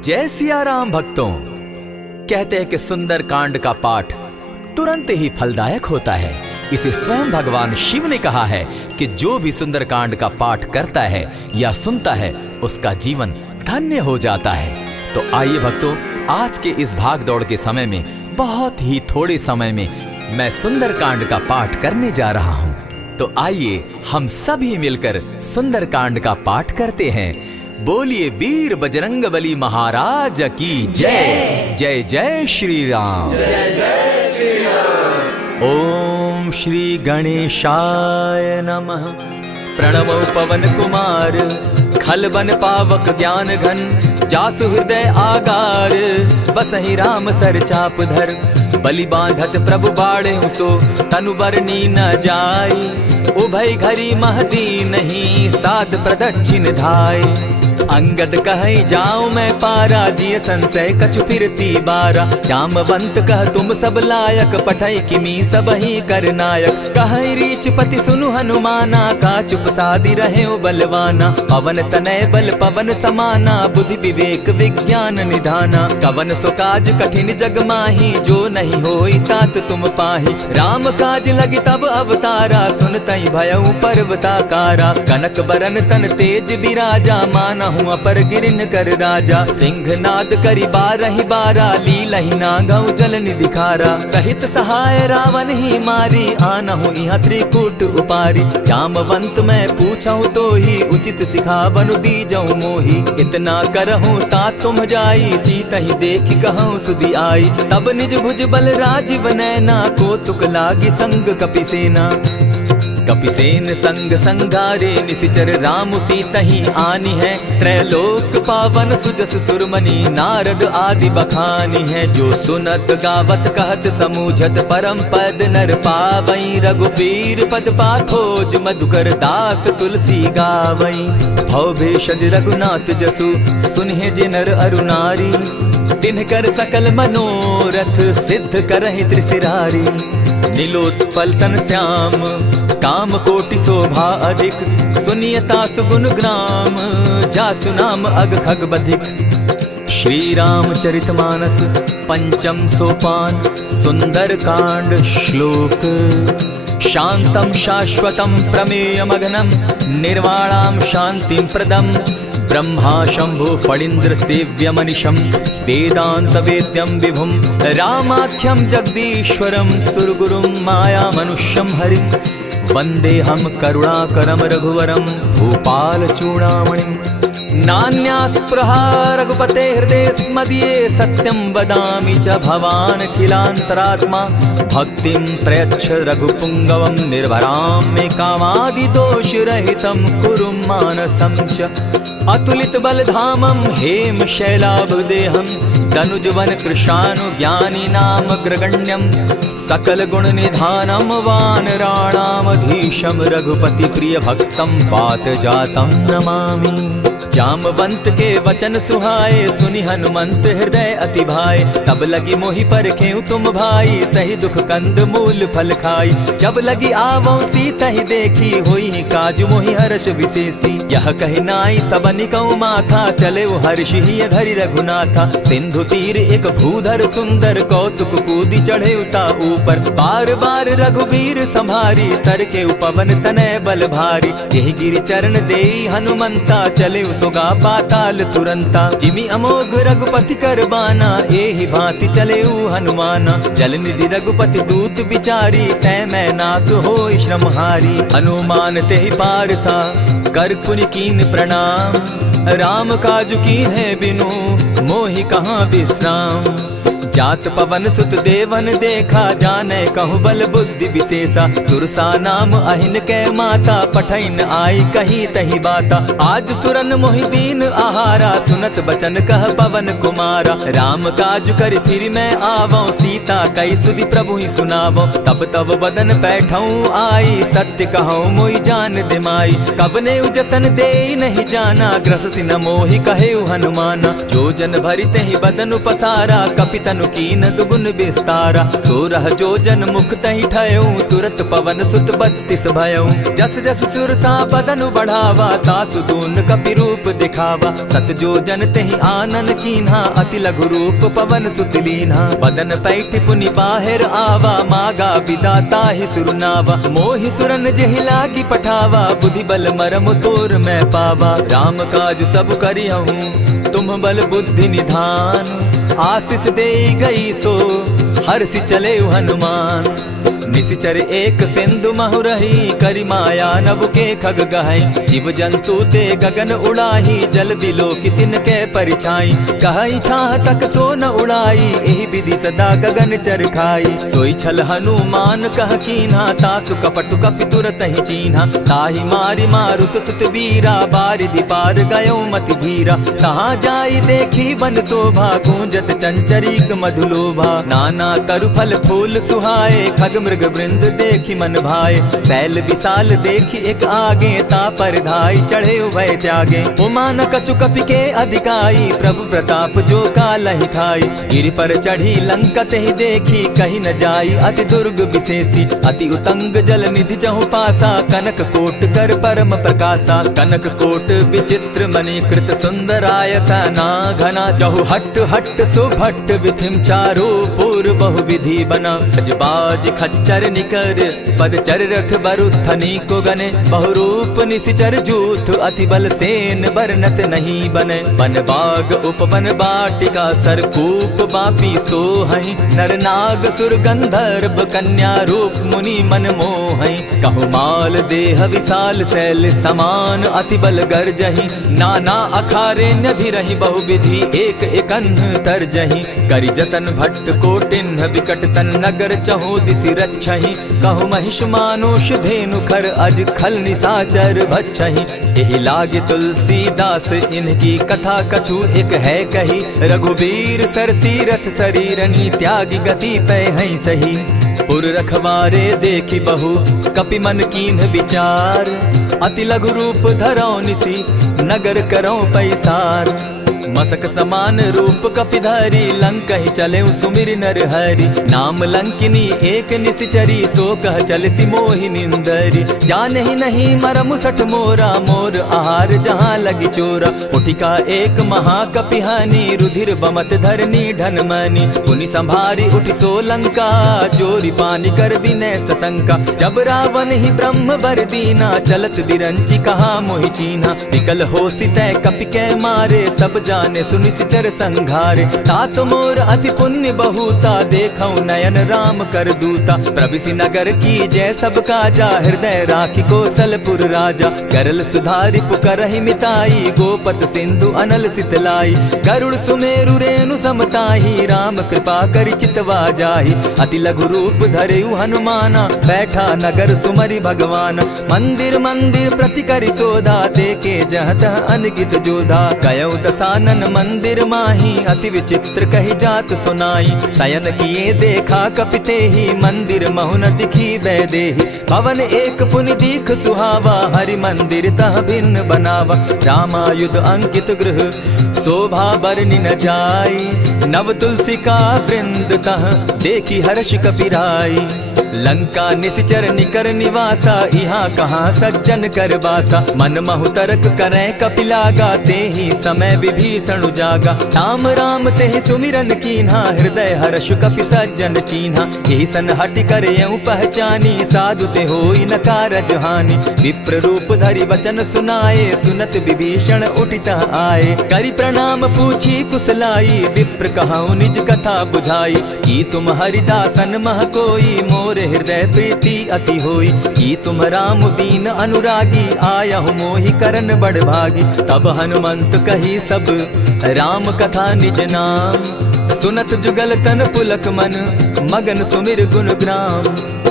जय सिया राम भक्तों। कहते हैं कि सुंदर कांड का पाठ तुरंत ही फलदायक होता है। इसे स्वयं भगवान शिव ने कहा है कि जो भी सुंदर कांड का पाठ करता है या सुनता है उसका जीवन धन्य हो जाता है। तो आइए भक्तों, आज के इस भाग दौड़ के समय में बहुत ही थोड़े समय में मैं सुंदर कांड का पाठ करने जा रहा हूँ। तो आइए हम सभी मिलकर सुंदर कांड का पाठ करते हैं। बोलिए वीर बजरंगबली महाराज की जय। जय जय श्री राम। जय जय श्री राम। ओम श्री गणेशाय नमः। प्रणमो पवन कुमार खल बन पावक ज्ञान घन जासु हृदय आगार बसहि राम सर चाप धर बलि बांधत प्रभु बाड़े सो तनु बरनी न जाई उभय घरी महदी नहीं साध प्रदक्षिण धाय अंगद कहे जाओ मैं पारा जिय संशय कछु फिरती बारा जामवंत कह तुम सब लायक पठै किमी सब ही कर नायक कहे रीच पति सुनु हनुमाना का चुप सादी रहे बलवाना पवन तनय बल पवन समाना बुद्धि विवेक विज्ञान निधाना कवन सो काज कठिन जग माही जो नहीं होई तात तुम पाही राम काज लगी तब अवतारा सुन तई भयउ पर्वताकारा कनक बरन तन तेज बिराजा माना अपर गिरिन कर राजा सिंह नाद करी बारहि बारा लीलहि नागौ जल निधिखारा सहित सहाय रावण ही मारी आनहु इहाँ त्रिकूट उपारी जामवंत मैं पूछऊं तो ही उचित सिखावनु दीजऊं मोही इतना करहूं ता तुम जाई सीत ही देखी कहूं सुधि आई तब निज भुज बल राजीव नैना को तुक लागी संग कपिसेना कपिसेन संग संगारे निशिचर राम सीतहि आनी है त्रैलोक पावन सुजस सुरमणि नारद आदि बखानी है जो सुनत गावत कहत समूझत परम पद नर पावई रघुबीर पद पाखोज मधुकर दास तुलसी गावई भव भेषज रघुनाथ जसु सुनहि जे नर अरु नारी तिनकर सकल मनोरथ सिद्ध करहि त्रिशिरारी नीलोत्पल तन श्याम काम कोटि शोभा अधिक सुनियता सुगुण ग्राम जासु नाम अग खग बधिक। श्री रामचरितमानस पंचम सोपान सुंदर कांड श्लोक शांतम शाश्वतम प्रमेयमघनम निर्वाणाम शांतिम प्रदम ब्रह्मा शंभु फणीन्द्र सेव्य मनिषम वेदांत वेद्यम विभुम रामाख्यम जगदीश्वरम सुरगुरुम माया मनुष्यम हरिम वंदे हम करुणाकरम रघुवरम भूपाल चूड़ामणिम नान्यास्पृहा रघुपते हृदय स्मदीये सत्यं वदामि च भवान् खिलान्तरात्मा भक्तिं प्रयच्छ रघुपुङ्गवं निर्भरां मे कामादिदोषरहितं कुरु मानसं च अतुलित बलधामं हेम शैलाभदेहं दनुजवन कृशानुज्ञानी नामग्रगण्यं सकल गुण निधानं वानराणामधीशं रघुपति प्रिय भक्तं वात जातं नमामि। जामवंत के वचन सुहाए सुनि हनुमंत हृदय अति भाए तब लगी मोहि परखेउ तुम भाई सही दुख कंद मूल फल खाई जब लगी आवो सीता ही देखी होई काज मोहि हर्ष विशेषी यह कहि नाई सबनि कौ माथा चले वो हर्ष ही धरि रघुनाथा सिंधु तीर एक भूधर सुंदर कौतुक कूदी चढ़े उता ऊपर बार बार रघुवीर संभारी तर के पवन तनय बल भारी यही गिरि चरण देई हनुमंता चले सोगा पाताल तुरंता जिमि अमोघ रघुपति कर बाना एहि भांति चले हनुमाना जल निधि रघुपति दूत बिचारी तै मैं नाथ होई श्रमहारी हनुमान तेहि पारसा कर पुनि कीन प्रणाम राम काज कीन है बिनु मोहि कहाँ विश्राम जात पवन सुत देवन देखा जाने कहु बल बुद्धि विशेषा सुरसा नाम अहिन के माता पठैन आई कही तही बाता आज सुरन मोहि दीन आहारा सुनत बचन कह पवन कुमारा राम काज कर फिर मैं आवो सीता कई सुधि प्रभु ही सुनावो तब तब बदन बैठऊं आई सत्य कहूँ मोहि जान दिमाई कब ने जतन दे नहीं जाना ग्रस सिन मोहि कहे हनुमाना जो जन भरित ही बदन पसारा कपि कपि तनु कीन दुगुन विस्तारा। 16 जोजन मुख तहि ठयऊ, तुरत पवन सुत 32 भयऊ। जस जस सुरसा बदनु बढ़ावा, तासु दून कपि रूप दिखावा। 7 जोजन तेहि आनन कीन्हा, अति लघु रूप पवन सुत लीन्हा। बदन पैठ पुनि बाहिर आवा, मागा बिदा ताहि सुरनावा। मोहि सुरन जेहि लागी पठावा, बुद्धि बल मरम तोर मैं पावा। राम काज सब करिहूँ, तुम बल बुद्धि निधान। आशीष दे गई सो हर्षि चले हनुमान। निशिचर एक सिंधु महु रही, करि माया नभ के खग गहई। जीव जंतु ते गगन उड़ाही, जल बिलो की तिनके परिछाई। कहई छाह तक सो न उड़ाई, एहि विधि सदा गगन चर खाई। सोई छल हनुमान कह कीन्हा, तासु कपटु कपि तुरत ही चीन्हा। ताहि मारि मारुत सुत वीरा, बारिधि पार गयो मति धीरा। तहाँ जाई देखी बन शोभा, गूंजत चंचरीक मधुलोभा। नाना तरु फल फूल सुहाए, खग मृग वृंद देखी मन भाए। सैल विशाल देखी एक आगे, ता पर धाई चढ़े उभय त्यागे। उमान कछु कपि के अधिकाई, प्रभु प्रताप जो कालहि खाई। गिरि पर चढ़ी लंका तेहि देखी, कही न जाई अति दुर्ग विशेषी। अति उतंग जल निधि चहु पासा, कनक कोट कर परम प्रकाशा। कनक कोट विचित्र मणि कृत सुंदरायत ना घना। जहु हट हट सुभट विधिम चारो पूर बहु विधि बना। बाज खच्चर निकर पद चर रथ बरुथनी को गने। बहुरूप निशिचर जूथ अति बल सेन बरनत नहीं बने। बन बाग उपवन बाटिका सरकूप बापी सोहई। नर नाग सुर गंधर्व कन्या रूप मुनि मन मोहई। कहु माल देह विशाल शैल समान, अति बल गर्जही। नाना अखारे नधिरहि बहुविधि, एक एकन्ह तरजही। करि जतन भट्ट कोटिन्ह विकट तन नगर चहु दिसि रक्षहि। कहु महिष मानुष धेनु खर, अज खल निशाचर भक्षहि। एहि लागे तुलसीदास इनकी कथा, कछु एक है कही। रघुबीर सर तीरथ शरीरनी, त्यागी गति पै हई सही। पुर रखवारे देखी बहु, कपि मन कीन्ह विचार। अति लघु रूप धरौ निसी, नगर करौ पैसार। मसक समान रूप कपिधारी, लंकहि चले सुमिर नर हरि। नाम लंकिनी एक निशिचरी, सो कह चल सी मोहि निंदरी। जानहि नहीं मरम सठ मोरा, मोर आहार जहाँ लगी चोरा। उठिका एक महाकपिहानी, रुधिर बमत धरनी ढनमनी। पुनि संभारी उठि सो लंका, जोरी पानी कर बिनै सशंका। जब रावण ही ब्रह्म बर दीना, चलत बिरंची कहा मोहि चीन्हा। निकल होसी तै कपि कै मारे, तब जाने सुनिशिचर संघारे। तात मोर अति पुण्य बहुता, देखौ नयन राम कर दूता। प्रविशि नगर की जय सब काजा, हृदय राखी कौशलपुर राजा। करल सुधारि पुकरहि मिताई, गोपत सिंधु अनल सितलाई। गरुड़ सुमेरु रेणु समताही, राम कृपा करि चितवा जाहि। अति लघु रूप धरेउ हनुमाना, बैठा नगर सुमरि भगवान। मंदिर मंदिर प्रति करि सोधा, देखे जह तह अनगित जोधा। कयौ दसानन मंदिर माही, अति विचित्र कही जात सुनाई। शयन किए देखा कपिते ही, मंदिर महु न दिखी वैदेही। भवन एक पुनि दीख सुहावा, हरि मंदिर तह भिन्न बनावा। रामायुध अंकित गृह, शोभा बरनि न जाई। नव तुलसी का वृंद तह, देखी हर्ष कपिराई। लंका निशिचर निकर निवासा, यहाँ कहाँ सज्जन कर बासा। मन महु तरक करै कपिलागा, तेहि समय विभीषण जागा। राम राम तेहि सुमिरन कीन्हा, हृदय हर्ष कपि सज्जन चीन्हा। एहि सन हटि करयउ पहचानी, साधु ते होई न कारज हानि। विप्र रूप धरि वचन सुनाए, सुनत विभीषण उठितः आए। करि प्रणाम पूछी कुशलाई, विप्र कहौ निज कथा बुझाई। की तुम हरिदासन मह कोई, मोर हृदय प्रीति अति होई। की तुम राम दीन अनुरागी, आयहु मोहि करन बड़ भागी। तब हनुमंत कही सब राम कथा निज नाम, सुनत जुगल तन पुलक मन, मगन सुमिर गुण ग्राम।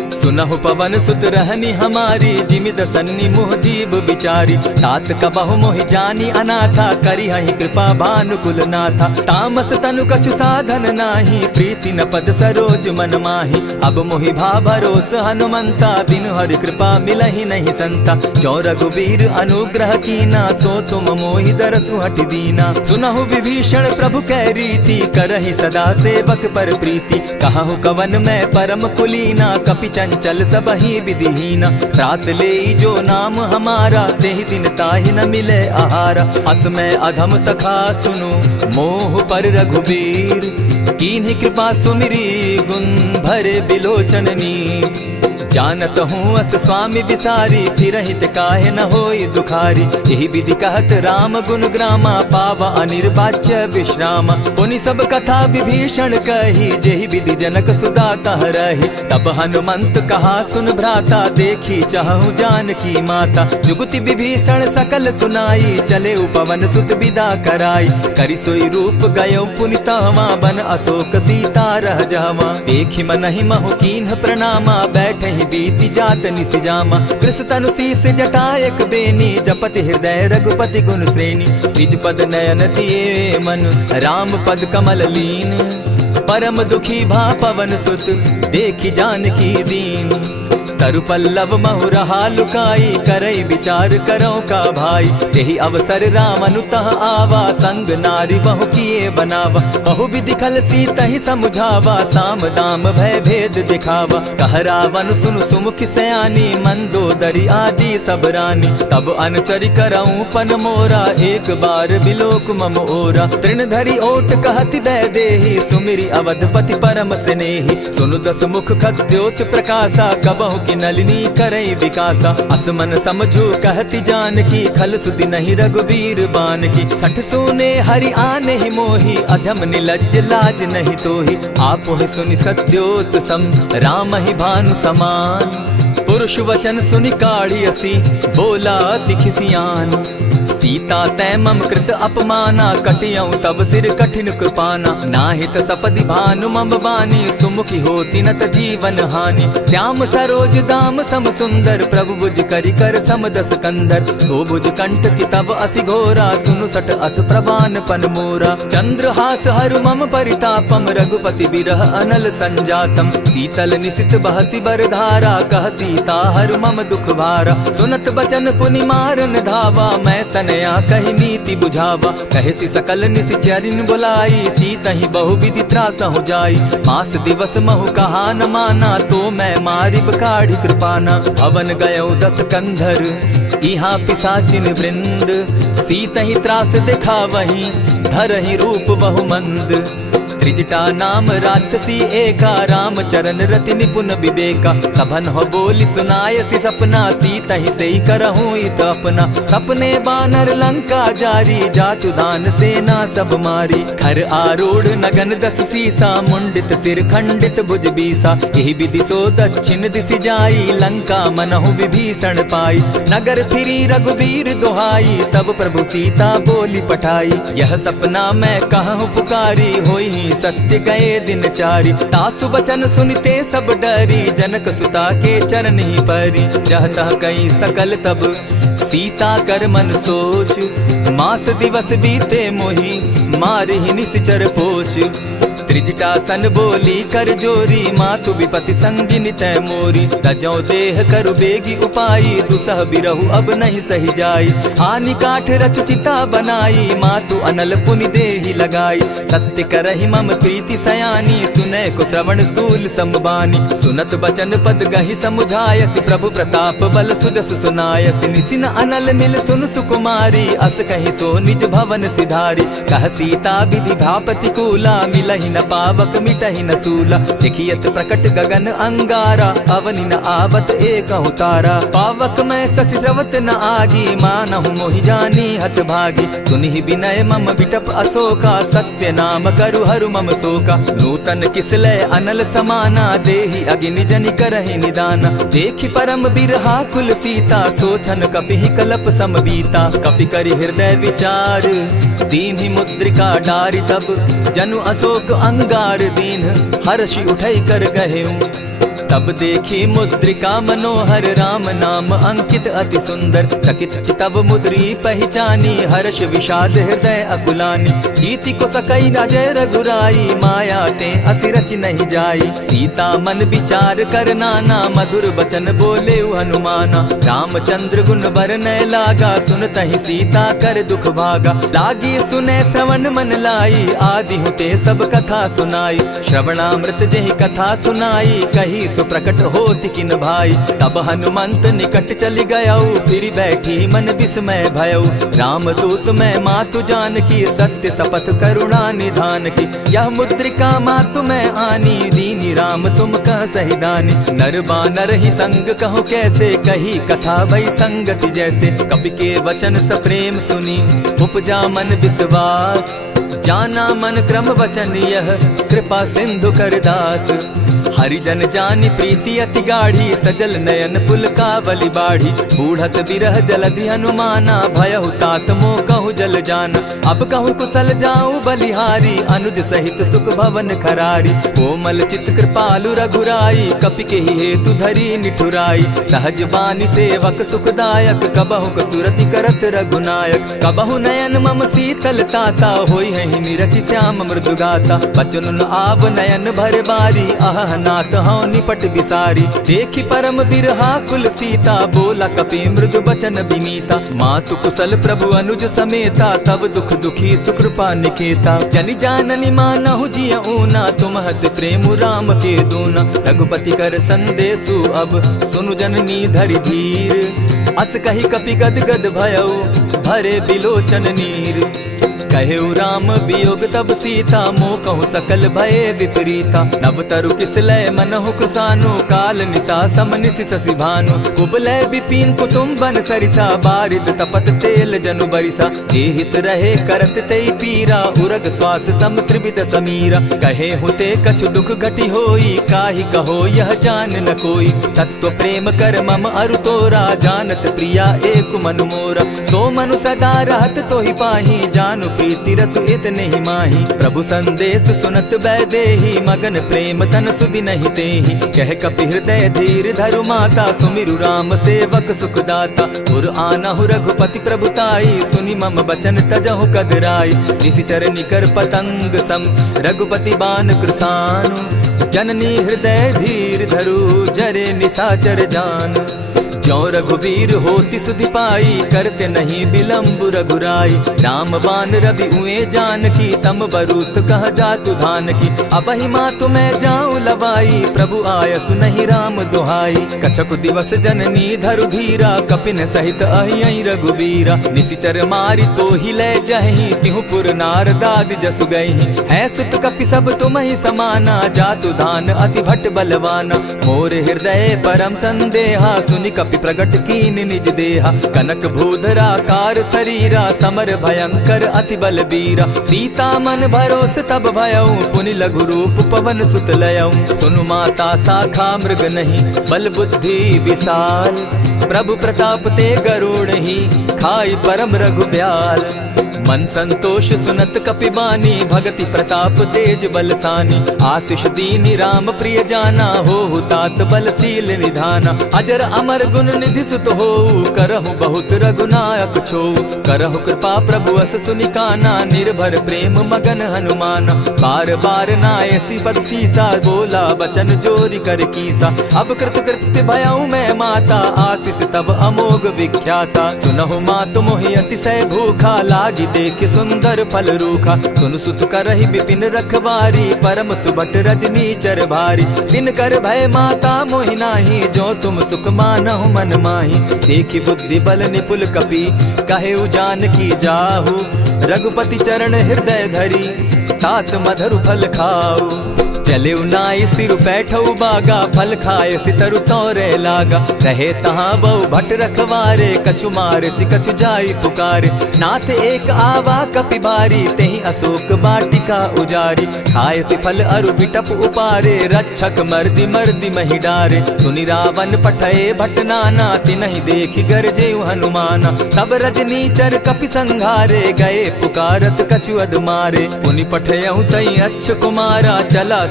सुनहु पवन सुत रहनी हमारी, जिमि दसन्नी मोह जीव बिचारी। तात कबहु मोहि जानी अनाथा, करी हहि कृपा भानुकुल नाथा। तामस तनु कछु साधन नाही, प्रीति न पद सरोज मन माही। अब मोहि भा भरोस हनुमंता, बिनु हरि कृपा मिलहि नहीं संता। जो रघुबीर अनुग्रह कीना, सो तुम मोहि दरसु हटि दीना। सुनहु विभीषण प्रभु कै रीति, करहि सदा सेवक पर प्रीति। कहु कवन मैं परम कुलीना, कपि चंचल सबहि विधिहीना। रात ले जो नाम हमारा, तेहि दिन ताहि न मिले आहारा। अस मैं अधम सखा सुनु, मोह पर रघुबीर। कीन्ही कृपा सुमिरी, गुण भरे बिलोचन नीर। जानत हूँ अस स्वामी बिसारी, फिरहित काहे न होई दुखारी। यही विधि कहत राम गुण ग्रामा, पावा अनिर्वाच्य विश्राम। पुनि सब कथा विभीषण कही, जेहि विधि जनक सुता तह रही। तब हनुमंत कहा सुन भ्राता, देखी चाहूँ जानकी माता। जुगति विभीषण सकल सुनाई, चले पवन सुत विदा कराई। करि सोई रूप गयो पुनि तहवा, बन अशोक सीता रह जावा। देखि मनहि महु कीन्ह प्रणामा, बैठहि बीति जात निसिजामा। कृष तनु शीस जटा एक बेनी, जपति हृदय रघुपति गुण श्रेणी। निज पद नयन दिए मन, राम पद कमल लीन। परम दुखी भा पवन सुत, देखि जानकी दीन। तरु पल्लव महु रहा लुकाई, करई विचार करो का भाई। तेहि अवसर राम अनुतः आवा, संग नारी बहु किए बनावा। बहु विधि खल सीतहि समुझावा, साम दाम भय भेद दिखावा। कह रावण सुनु सुमुखि सयानी, मंदोदरी आदि सब रानी। तब अनुचरि करऊं पन मोरा, एक बार बिलोक मम ओरा। तृण धरि ओट कहति दय देहि, सुमिरि अवधपति परम स्नेही। सुनु दस मुख खद्योत प्रकाशा, कबहु की नलिनी करई विकासा। असमन समझो कहति जानकी, खल सुधि नहीं रघुबीर बान की। सठ सोने हरि आने ही मोही, अधम निलज्ज लाज नहीं तोही। आपो ही सुनि सत्योत सम, राम ही भानु समान। पुरुष वचन सुनि काढ़ियसी, बोला अति खिसियान। सीता तै मम कृत अपमाना, कटियऊं तब सिर कठिन कृपाना। नाहित सपदि भानु मम बानी, सुमुखी होती नत जीवन हानि। श्याम सरोज दाम सम सुंदर, प्रभु भुज करि कर सम दस कंदर। सो भुज कंठ की तब असि घोरा, सुनु सट अस प्रवान पन मोरा। चंद्रहास हरु मम परितापम, रघुपति बिरह अनल संजातम। शीतल निशित बहसी बरधारा, कह सीता हरु मम दुख भारा। सुनत बचन पुनि मारन धावा, मैं तनया कही नीति बुझावा। कहसी सकल निशिचरिन बुलाई, सीतहि बहु विधि त्रास हो जाई। मास दिवस महु कहा न माना, तो मैं मारिब काढ़ी कृपाना। भवन गयो दस कंधर, इहाँ पिशाचिन वृंद। सीतहि त्रास दिखावहि, धरहि रूप बहु मंद। त्रिजटा नाम राक्षसी एका, राम चरण रति निपुण विवेका। सभन हो बोली सुनायसी सपना, सीतहि सेई करहूँ इत अपना। सपने बानर लंका जारी, जातु दान सेना सब मारी। खर आरूढ़ नगन दस सीसा, मुंडित सिर खंडित भुज बीसा। यही विधि सो दक्षिण दिशि जाई, लंका मनहु विभीषण पाई। नगर फिरी रघुबीर दुहाई, तब प्रभु सीता बोली पठाई। यह सपना मैं कहूँ पुकारी, होई सत्य गए दिन चारी। तासु बचन सुनते सब डरी, जनक सुता के चरण ही परी। जहता कई सकल तब सीता कर मन सोच, मास दिवस बीते मोही, मार ही निश्चर पोच। त्रिजटा सन बोली कर जोरी, मातु विपति संगिनी तै मोरी। तजौ देह करु बेगी उपाई, दुसह बिरहु अब नहीं सही जाई। हानि काठ रचु चिता बनाई, मातु अनल पुनि देहि लगाई। सत्य करहि मम प्रीति सयानी, सुनै को श्रवण सूल संबानी। सुनत बचन पद गहि समुझायसि, प्रभु प्रताप बल सुजस सुनायसि। निसिन अनल मिल सुन सुकुमारी, अस कहि सो निज भवन सिधारी। कह सीता विधि भापति कूला, मिलहि न पावक मिटहि न सूला। देखियत प्रकट गगन अंगारा, अवनि न आवत एक तारा। पावक मैं शशि स्रवत न आगी, मानहु मोहि जानी हत भागी। सुनिहि विनय मम बिटप अशोका, सत्य नाम करु हरु मम शोका। नूतन किसलय अनल समाना, देहि अगिनि जनि करहि निदाना। देखि परम बिरहा कुल सीता, सोचन कपिहि कलप समबीता। कपि करि हृदय विचार, दीन्हि मुद्रिका डारि। तब जनु अशोक अंगार दीन, हर्षि उठै कर गहेऊं। तब देखी मुद्रिका मनोहर राम नाम अंकित अति सुंदर। चकित चितव मुद्री पहचानी हर्ष विषाद हृदय अकुलानी। जीति को सकई न जय रघुराई माया ते असि रचि नहीं जाई। सीता मन विचार कर नाना मधुर बचन बोले हनुमाना। रामचंद्र गुण बरनय लागा सुनतहि सीता कर दुख भागा। लागी सुने श्रवण मन लाई आदि होते सब कथा सुनाई। श्रवणामृत जहि कथा सुनाई कही सो प्रकट होति किन भाई। तब हनुमंत निकट चली गयऊ फिर बैठी मन विस्मय भयऊ। रामदूत मैं मातु जान की सत्य शपथ करुणा निधान की। यह मुद्रिका मातु मैं आनी दीनी राम तुम कह सही दानी। नर बानर ही संग कहो कैसे कही कथा भई संगति जैसे। कपि के वचन सप्रेम सुनी उपजा मन विश्वास। जाना मन क्रम वचन यह कृपा सिंधु कर दास। हरिजन जानी प्रीति अति गाढ़ी सजल नयन पुलकावली बाढ़ी। बूढ़त बिरह जलधि हनुमाना भयहु तात मोह कहु जल जाना। अब कहु कुशल जाऊं बलिहारी अनुज सहित सुख भवन खरारी। कोमल चित कृपालु रघुराई कपि के ही हेतु धरी निठुराई। सहज बानी सेवक सुखदायक कबहु कसुरति करत रघुनायक। कबहु नयन मम शीतल ताता होई है निरखि श्याम मृदु गाता। बचन आव नयन भर बारी आह नाथ हौ निपट बिसारी। देखी परम बिरहा कुल सीता बोला कपि मृदु बचन विनीता। मातु कुशल प्रभु अनुज समेता तब दुख दुखी सुकृपा निकेता। जनि जाननि मानहु जिय ऊना तुम हत प्रेम राम के दूना। रघुपति कर संदेशु अब सुनु जननी धरि धीर। अस कही कपि गद गद भयऊ भरे बिलोचन नीर। कहेउ राम वियोग तब सीता मोह कहूँ सकल भये विपरीता। नव तरु किसलय मनहु कृसानु काल निशा सम निशि शशि भानु। कुबलय विपिन कुटुम्बन सरिसा बारिद तपत तेल जनु बरिसा। जे हित रहे करत तेई पीरा उरग श्वास सम त्रिविध समीरा। कहे हुते कछु दुख घटी होई काहि कहो यह जान न कोई। तत्व प्रेम कर मम अरु तोरा जानत प्रिया एक मनु मोरा। सो मनु सदा रहत तोहि पाही जानु प्रीति रसु इतने ही माही। प्रभु संदेश सुनत बैदेही मगन प्रेम तन सुधि नहीं तेहि। कह कपि हृदय धीर धरु माता सुमिरु राम सेवक सुखदाता। उर आनहु रघुपति प्रभुताई सुनि मम बचन तजहु कदराई। निशिचर निकर पतंग सम रघुपति बान कृसानु। जननी हृदय धीर धरु जरे निशाचर जान। ज्यों रघुवीर होति सुधि पाई करते नहीं विलम्ब रघुराई। राम बान रवि उए जान की तम बरूत कह जातु धान की। अबहि मातु मैं जाऊं लवाई प्रभु आयसु नहीं राम दुहाई। कछक दिवस जननी धरु धीरा कपिन सहित अहि रघुवीरा। निशिचर मारी तो ही ले जहि तिहु पुर नारदादि जसु गई। है सुत कपि सब तुम ही समाना जातु धान अति भट बलवाना। मोर हृदय परम संदेहा सुनि कपि प्रगट कीन निज देहा। कनक भूधरा कार शरीरा समर भयंकर अति बलबीरा। सीता मन भरोस तब भयऊ पुनि लघु रूप पवन सुत लयऊ। सुनु माता शाखा मृग नहीं बल बुद्धि विशाल। प्रभु प्रताप ते गरुड़ ही खाई परम रघुब्याल। मन संतोष सुनत कपिबानी भगति प्रताप तेज बलसानी। आशीष दीनी राम प्रिय जाना हो तात बलशील निधाना। अजर अमर गुण निधि सुत हो करहु बहुत रघुनायक छो। करहु कृपा प्रभु अस सुनिकाना निर्भर प्रेम मगन हनुमाना। बार बार नायसी पद सीसा बोला बचन जोरी कर कीसा। अब कृत कृत्य भयऊ मैं माता आशीष तब अमोघ विख्याता। सुनहु मातु मोहि अतिशय भूखा लागी देख सुंदर फल रूखा। सुन सुत करहि विपिन रखवारी परम सुबट रजनी चर भारी। दिन कर भय माता मोहि नाही जो तुम सुख मानहु मन माही। देखि बुद्धि बल निपुल कपि कहेउ जानकी जाहु। रघुपति चरण हृदय धरी तात मधुर फल खाऊ। चले नाई सिर बैठऊ बागा फल खाए सितरु तोरे लागा। रहे तहाँ बहु भट रखवारे कछु मारे सि कछु जाई पुकारे। नाथ एक आवा कपि बारी तेहि अशोक बाटिका उजारी। खाए सि फल अरु बिटप उपारे रक्षक मर्दि मर्दि महि डारे। सुनि रावण पठए भट नाना तिनहि देखि गरजेउ हनुमाना। तब रजनी चर कपि संघारे गए पुकारत कछु अध मारे। पुनि पठयउ तई अच्छ कुमारा चला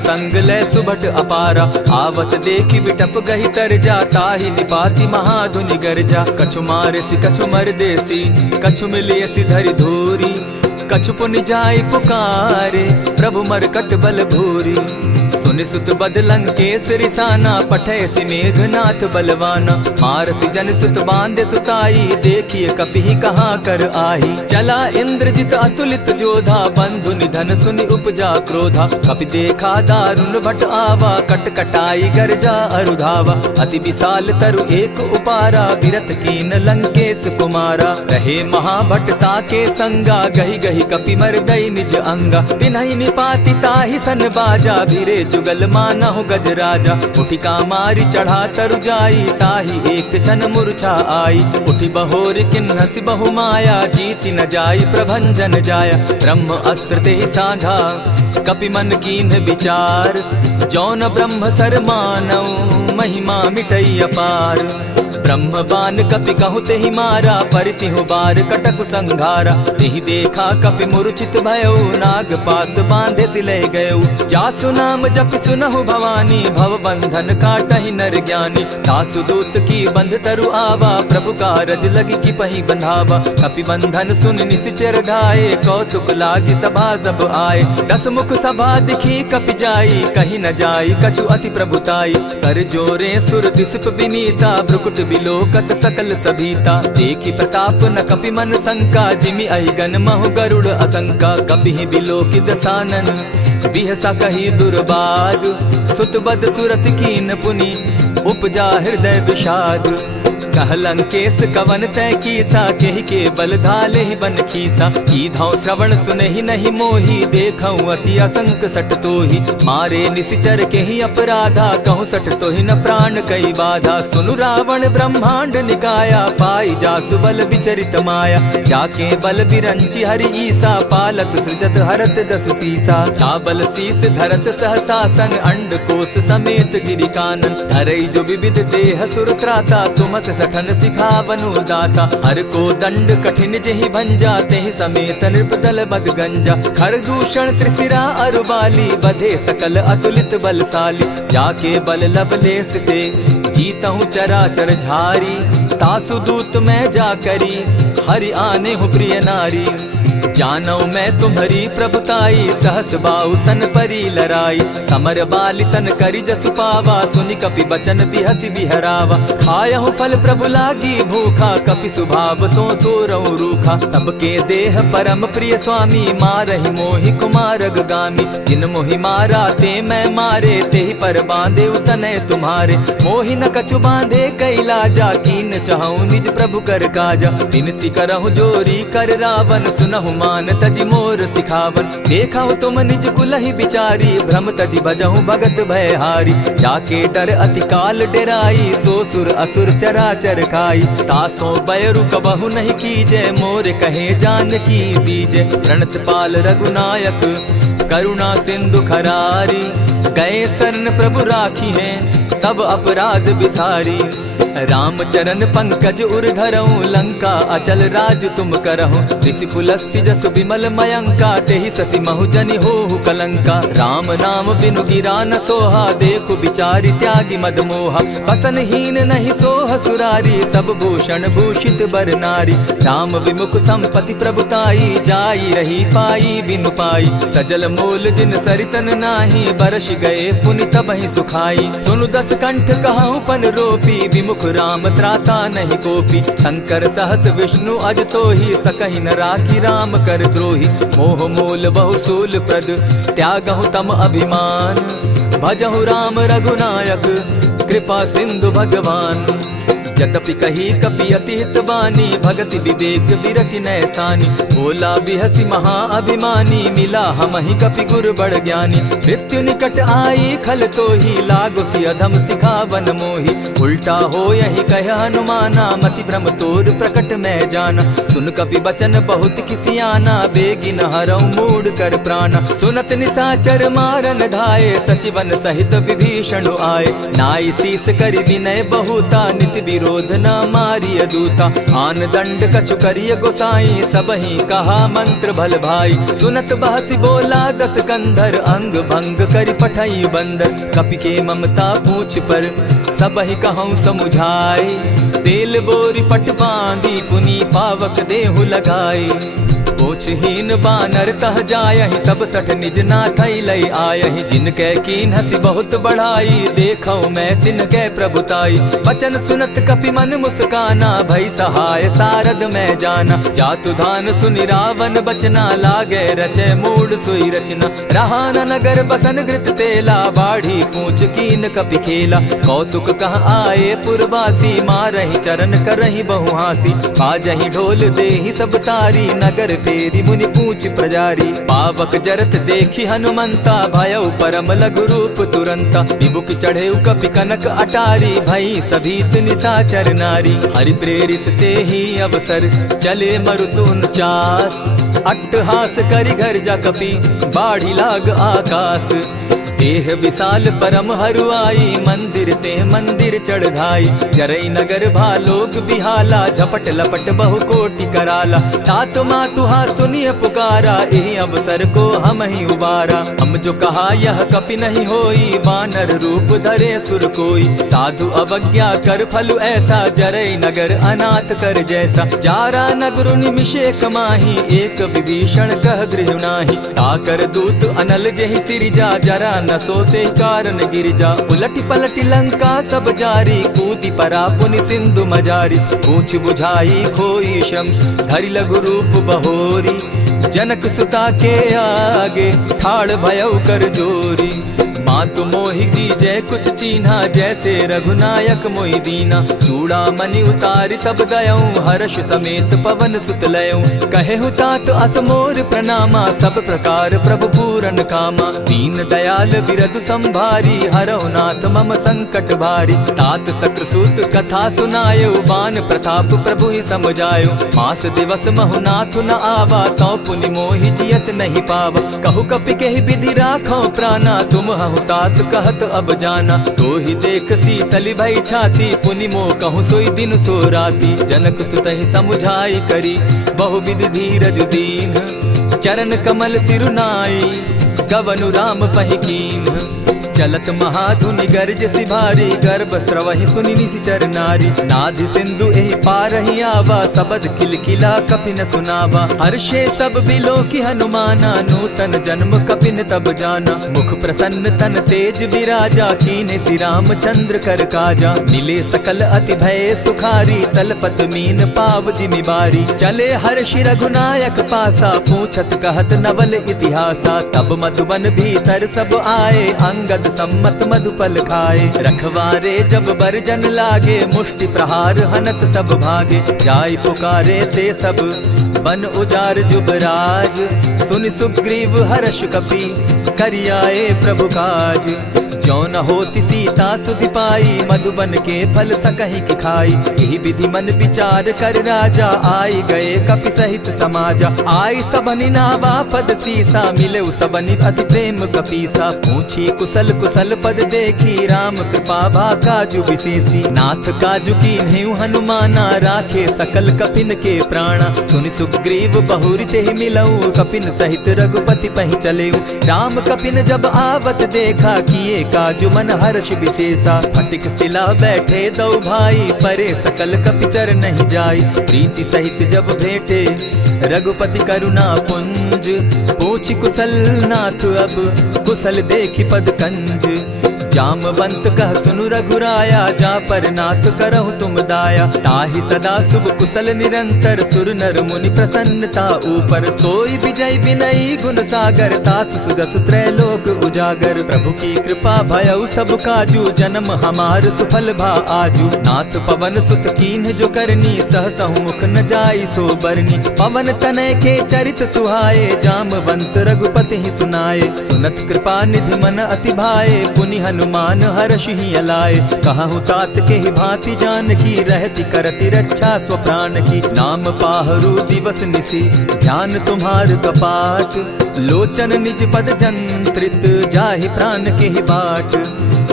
संग ले सुभट अपारा। आवत देखी बिटप गही तर जा, ताहि निपाति महाधुनि गर्जा। कछु मारेसी कछु मर देसी, कछु मिलियसी धरि धूरी। कछु पुनि जाई पुकारे, प्रभु मरकट बल भूरी। सुनि सुत बद लंकेश रिसाना, पठैसी मेघनाथ बलवाना। मारसी जन सुत बांधे सुताई, देखिए कपि कहाँ कर आही। चला इंद्रजित अतुलित जोधा, बंधु निधन सुनि उपजा क्रोधा। कपि देखा दारुण भट आवा, कट कटाई गर्जा अरुधावा। अति विशाल तरु एक उपारा, बिरत कीन लंकेश कुमारा। रहे महाभटता के संगा, गही गही कपि मर्दई निज अंगा। तिन्हि निपाति ताहि सन बाजा, भीरे जुगल मानहु गजराजा। उठि कामारी चढ़ा तरु जाई, ताहि एक क्षण मूर्छा आई। उठि बहोर किन्हसि बहु माया, जीति न जाई प्रभंजन जाया। ब्रह्म अस्त्र तेहि साधा, कपि मन कीन्ह विचार। जौन ब्रह्म सर मानऊ, महिमा मिटई अपार। ब्रह्म बान कपि कहु तेहि मारा, परितिहु बार कटकु संघारा। तेहि देखा कपि मूर्छित भयउ, नाग पास बांधे सिलय गयउ। जासु नाम जपि सुनहु भवानी, भव बंधन काटहि नर ज्ञानी। तासु दूत की बंध तरु आवा, प्रभु कारज लगी कि पहि बंधावा। कपि बंधन सुन निसिचर धाये, कौतुक लागी सभा सब आए। दस मुख सभा दिखी कपि जाई, कहीं न जाई कछु अति प्रभुताई। कर जोरे सुर दिसप विनीता, भ्रुकुट बिलोकत सकल सभीता। देखी प्रताप न कपि मन शंका, जिमि अहिगन महु गरुड़ असंका। कपि बिलोकि दसानन, बिहसा कही दुर्बाद। सुत बद सुरत कीन पुनि, उपजा हृदय विषाद। कह लंकेश कवन तय कीसा, केहि के बल धाले ही बन खीसा। कीधौ श्रवण सुनहि नहीं मोही, देखऊं अति असंक सट तोही। मारे निसिचर केहि अपराधा, कहूँ सट तोहि न प्राण कई बाधा। सुनु रावण ब्रह्मांड निकाया, पाई जासु बल विचरित माया। जाके बल बिरंची हरि ईसा, पालत सृजत हरत दस सीसा। छाबल शीस धरत सहसासन, अंड कोश समेत गिरि कानन। धरई जो विविध देह सुर त्राता, तुमस सठन सिखावनु दाता। हर को दंड कठिन जेहि भंजा, तेहि समेत नृपदल बद गंजा। खर दूषण त्रिशिरा अरुबाली, बधे सकल अतुलित बलशाली। जाके बल लवलेस ते, जीतहु चराचर झारी। तासु दूत मैं जा करी, हरि आने हूँ प्रिय नारी। जानौ मैं तुम्हारी प्रभुताई, सहस बाऊ सन परी लराई। समर बाली सन करी जसु पावा, सुनि कपि बचन बिहसि बिहरावा। खायहु फल प्रभु लागी भूखा, कपि सुभाव तो तोरऊ रूखा। सबके देह परम प्रिय स्वामी, मारहि मोहि कुमारग गामी। जिन मोहि मारा ते मैं मारे, तेहि पर बांधे उतने तुम्हारे। मोहि न कछु बांधे कैलाजा, कीन चहु निज प्रभु कर काजा। विनती करहु जोरी कर रावण, सुनहु मान तजि मोर सिखावन। देखहु तुम निज कुलहि बिचारी, भ्रम तजि भजहु भगत भयहारी। जाके डर अति काल डेराई, सो सुर असुर चराचर खाई। तासो बैरु कबहु नहीं कीजे, मोर कहे जानकी दीजे। प्रणत पाल रघुनायक, करुणा सिंधु खरारी। गए शरण प्रभु राखी हैं, तब अपराध बिसारी। राम चरण पंकज उर धरऊं, लंका अचल राज तुम करहूं। ऋषि पुलस्ति जस विमल मयंका, तेहि ससि महु जनि होहु कलंका। राम नाम बिनु गिरा न सोहा, देखु बिचारी त्यागी मद मोहा। बसन हीन नहीं सोह सुरारी, सब भूषण भूषित बर नारी। राम विमुख संपति प्रभुताई, जाई रही पाई बिनु पाई। सजल मोल जिन सरितन नाही, बरस गए पुनि तबहि सुखाई। सुनु दस कंठ कहूँ पन रोपी, विमुख राम त्राता नहीं कोपी। शंकर सहस विष्णु अज तो ही, सकहि न राखी राम कर द्रोही। मोह मूल बहु सूल प्रद, त्यागहु तम अभिमान। भजहु राम रघुनायक, कृपा सिंधु भगवान। यद्यपि कही कपि अति हितवानी, भगति विवेक विरति नैसानी। बोला बिहसी महा अभिमानी, मिला हमहि कपि गुर बड़ ज्ञानी। मृत्यु निकट आई खल तो ही, लागो सि अधम सिखावन मोही। उल्टा हो यही कह हनुमाना, मति भ्रम तोर प्रकट मैं जाना। सुन कपि बचन बहुत किसियाना, बेगी न हरऊ मूड कर प्राणा। सुनत निसाचर मारन धाये, सचिवन सहित विभीषण आए। नाई शीस करि विनय बहुता, नित विरो क्रोध न मारिय दूता। आन दंड कछु करिय गोसाई, सबहि कहा मंत्र भल भाई। सुनत बहसी बोला दस कंधर, अंग भंग करि पठई बंदर। कपि के ममता पूछ पर, सबहि कहूँ समुझाए। तेल बोरी पट बांधी, पुनि पावक देहु लगाई। पोछहीन बानर तह जायहि, तब सठ निज नाथई लई आयहि। जिनके कीन हसी बहुत बढ़ाई, देखौ मैं तिनके प्रभुताई। वचन सुनत कपि मन मुस्काना, भई सहाय सारद मैं जाना। जातु धान सुनि रावण बचना, लागे रचे मूड सोई रचना। रहा न नगर बसन घृत तेला, बाढ़ी पूछ कीन कपि खेला। कौतुक कह आए पुरवासी, मारहि चरण करहि बहु हासी। बाजहि ढोल देहि सब तारी, नगर तेरी मुनि पूछ प्रजारी। पावक जरत देखी हनुमंता, भयउ परम लघु रूप तुरंता। विमुख चढ़े कपि कनक अटारी, भई सभीत निशाचर नारी। हरि प्रेरित ते ही अवसर, चले मरुत 49। अट्टहास करि घर जा कपि, बाढ़ी लाग आकाश। देह विशाल परम हरुआई, मंदिर ते मंदिर चढ़ाई। जरई नगर भालोग बिहाला, झपट लपट बहु कोटि कराला। तात मातुहा सुनिय पुकारा, एहि अवसर को हम ही उबारा। हम जो कहा यह कपि नहीं होई, बानर रूप धरे सुर कोई। साधु अवज्ञा कर फल ऐसा, जरई नगर अनाथ कर जैसा। जारा नगर निमिषे कमाही, एक विभीषण कह गृह नाही। ताकर दूत अनल जेहि सिरिजा, जरा न सोते कारण गिरिजा। उलटी पलटी लंका सब जारी, कूदी परा पुनि सिंधु मजारी। पूछ बुझाई खोई श्रम, धरि लघु रूप बहोरी। जनक सुता के आगे, ठाड़ भयउ कर जोरी। मातु मोहि दीजै कुछ चीन्हा, जैसे रघुनायक मोहि दीना। चूड़ा मणि उतारि तब दयऊँ, हर्ष समेत पवन सुत लयऊँ। कहे तात असमोर प्रणामा, सब प्रकार प्रभु पूरन कामा। दीन दयाल बिरदु संभारी, हरौ नाथ मम संकट भारी। तात सक्रसूत कथा सुनायो, बान प्रताप प्रभु ही समझायो। मास दिवस महु नाथ न आवा, तौ पुनि मोहि जियत नहीं पावा। कहु कपि केहि विधि राखो प्राणा, तुम हहु तात कहत अब जाना। तो ही देख शीतल भई छाती, पुनि मो कहूँ सोई दिन सो राती। जनक सुतहि समुझाई करी, बहुविधि धीरज दीन। चरण कमल सिरुनाई, गवनु राम पहि कीन। चलत महाधुनि गर्ज सिभारी, गर्भ स्रवहि सुनि निशिचर नारी। नाधि सिंधु एहि पारहि आवा, सबद किलकिला कपि न सुनावा। हर्षे सब बिलोकी हनुमाना, नूतन जन्म कपिन तब जाना। मुख प्रसन्न तन तेज विराजा, कीने श्री रामचंद्र कर काजा। मिले सकल अति भय सुखारी, तलपत मीन पाव जिमि बारी। चले हर्षि रघुनायक पासा, पूछत कहत नवल इतिहासा। तब मधुबन भीतर सब आए, अंगद सम्मत मधुपल खाए। रखवारे जब बरजन लागे, मुष्टि प्रहार हनत सब भागे। जाय पुकारे ते सब, बन उजार जुबराज। सुनि सुग्रीव हर्ष कपि, करियाए प्रभु काज। जो न होती सीता सुधि पाई, मधुबन के फल सकहि की खाई। यही विधि मन विचार कर राजा, आई गए कपि सहित समाजा। आई सबनि नावा पद सीसा, मिले सबनि अति प्रेम कपीसा। पूछी कुशल कुशल पद देखी, राम कृपा भा काजु विशेषी। नाथ काजु कीन्हेउ हनुमाना, राखे सकल कपिन के प्राणा। सुनि सुग्रीव बहुरि तेहि मिलऊ, कपिन सहित रघुपति पहि चलेऊ। राम कपिन जब आवत देखा, किए काजु मन हर्ष विशेषा। फटिक सिला बैठे दो भाई, परे सकल कपिचर नहीं जाई। प्रीति सहित जब भेटे, रघुपति करुणा पुंज। पूछ कुशल नाथ अब, कुशल देखि पद कंज। जामवंत कह सुनु रघुराया, जा पर नाथ करहु तुम दाया। ताहि सदा शुभ कुशल निरंतर, सुर नर मुनि प्रसन्नता ऊपर। सोई विजय विनयी गुण सागर, तास सुदस त्रैलोक उजागर। प्रभु की कृपा भयउ सब काजू, जन्म हमार सुफल भा आजू। नाथ पवन सुत कीन्ह जो करनी, सहसहु मुख न जाई सो बरनी। पवन तनय के चरित सुहाए, जामवंत रघुपति ही सुनाए। सुनत कृपा निधि मन अति भाए, पुनि हनुमान हर्ष ही अलाए। कहूँ तात के ही भांति जान की, रहती करती रक्षा स्व प्राण की। नाम पाहरु दिवस निसी, ध्यान तुम्हार कपाट। लोचन निज पद जंत्रित, जाहि प्राण के ही बाट।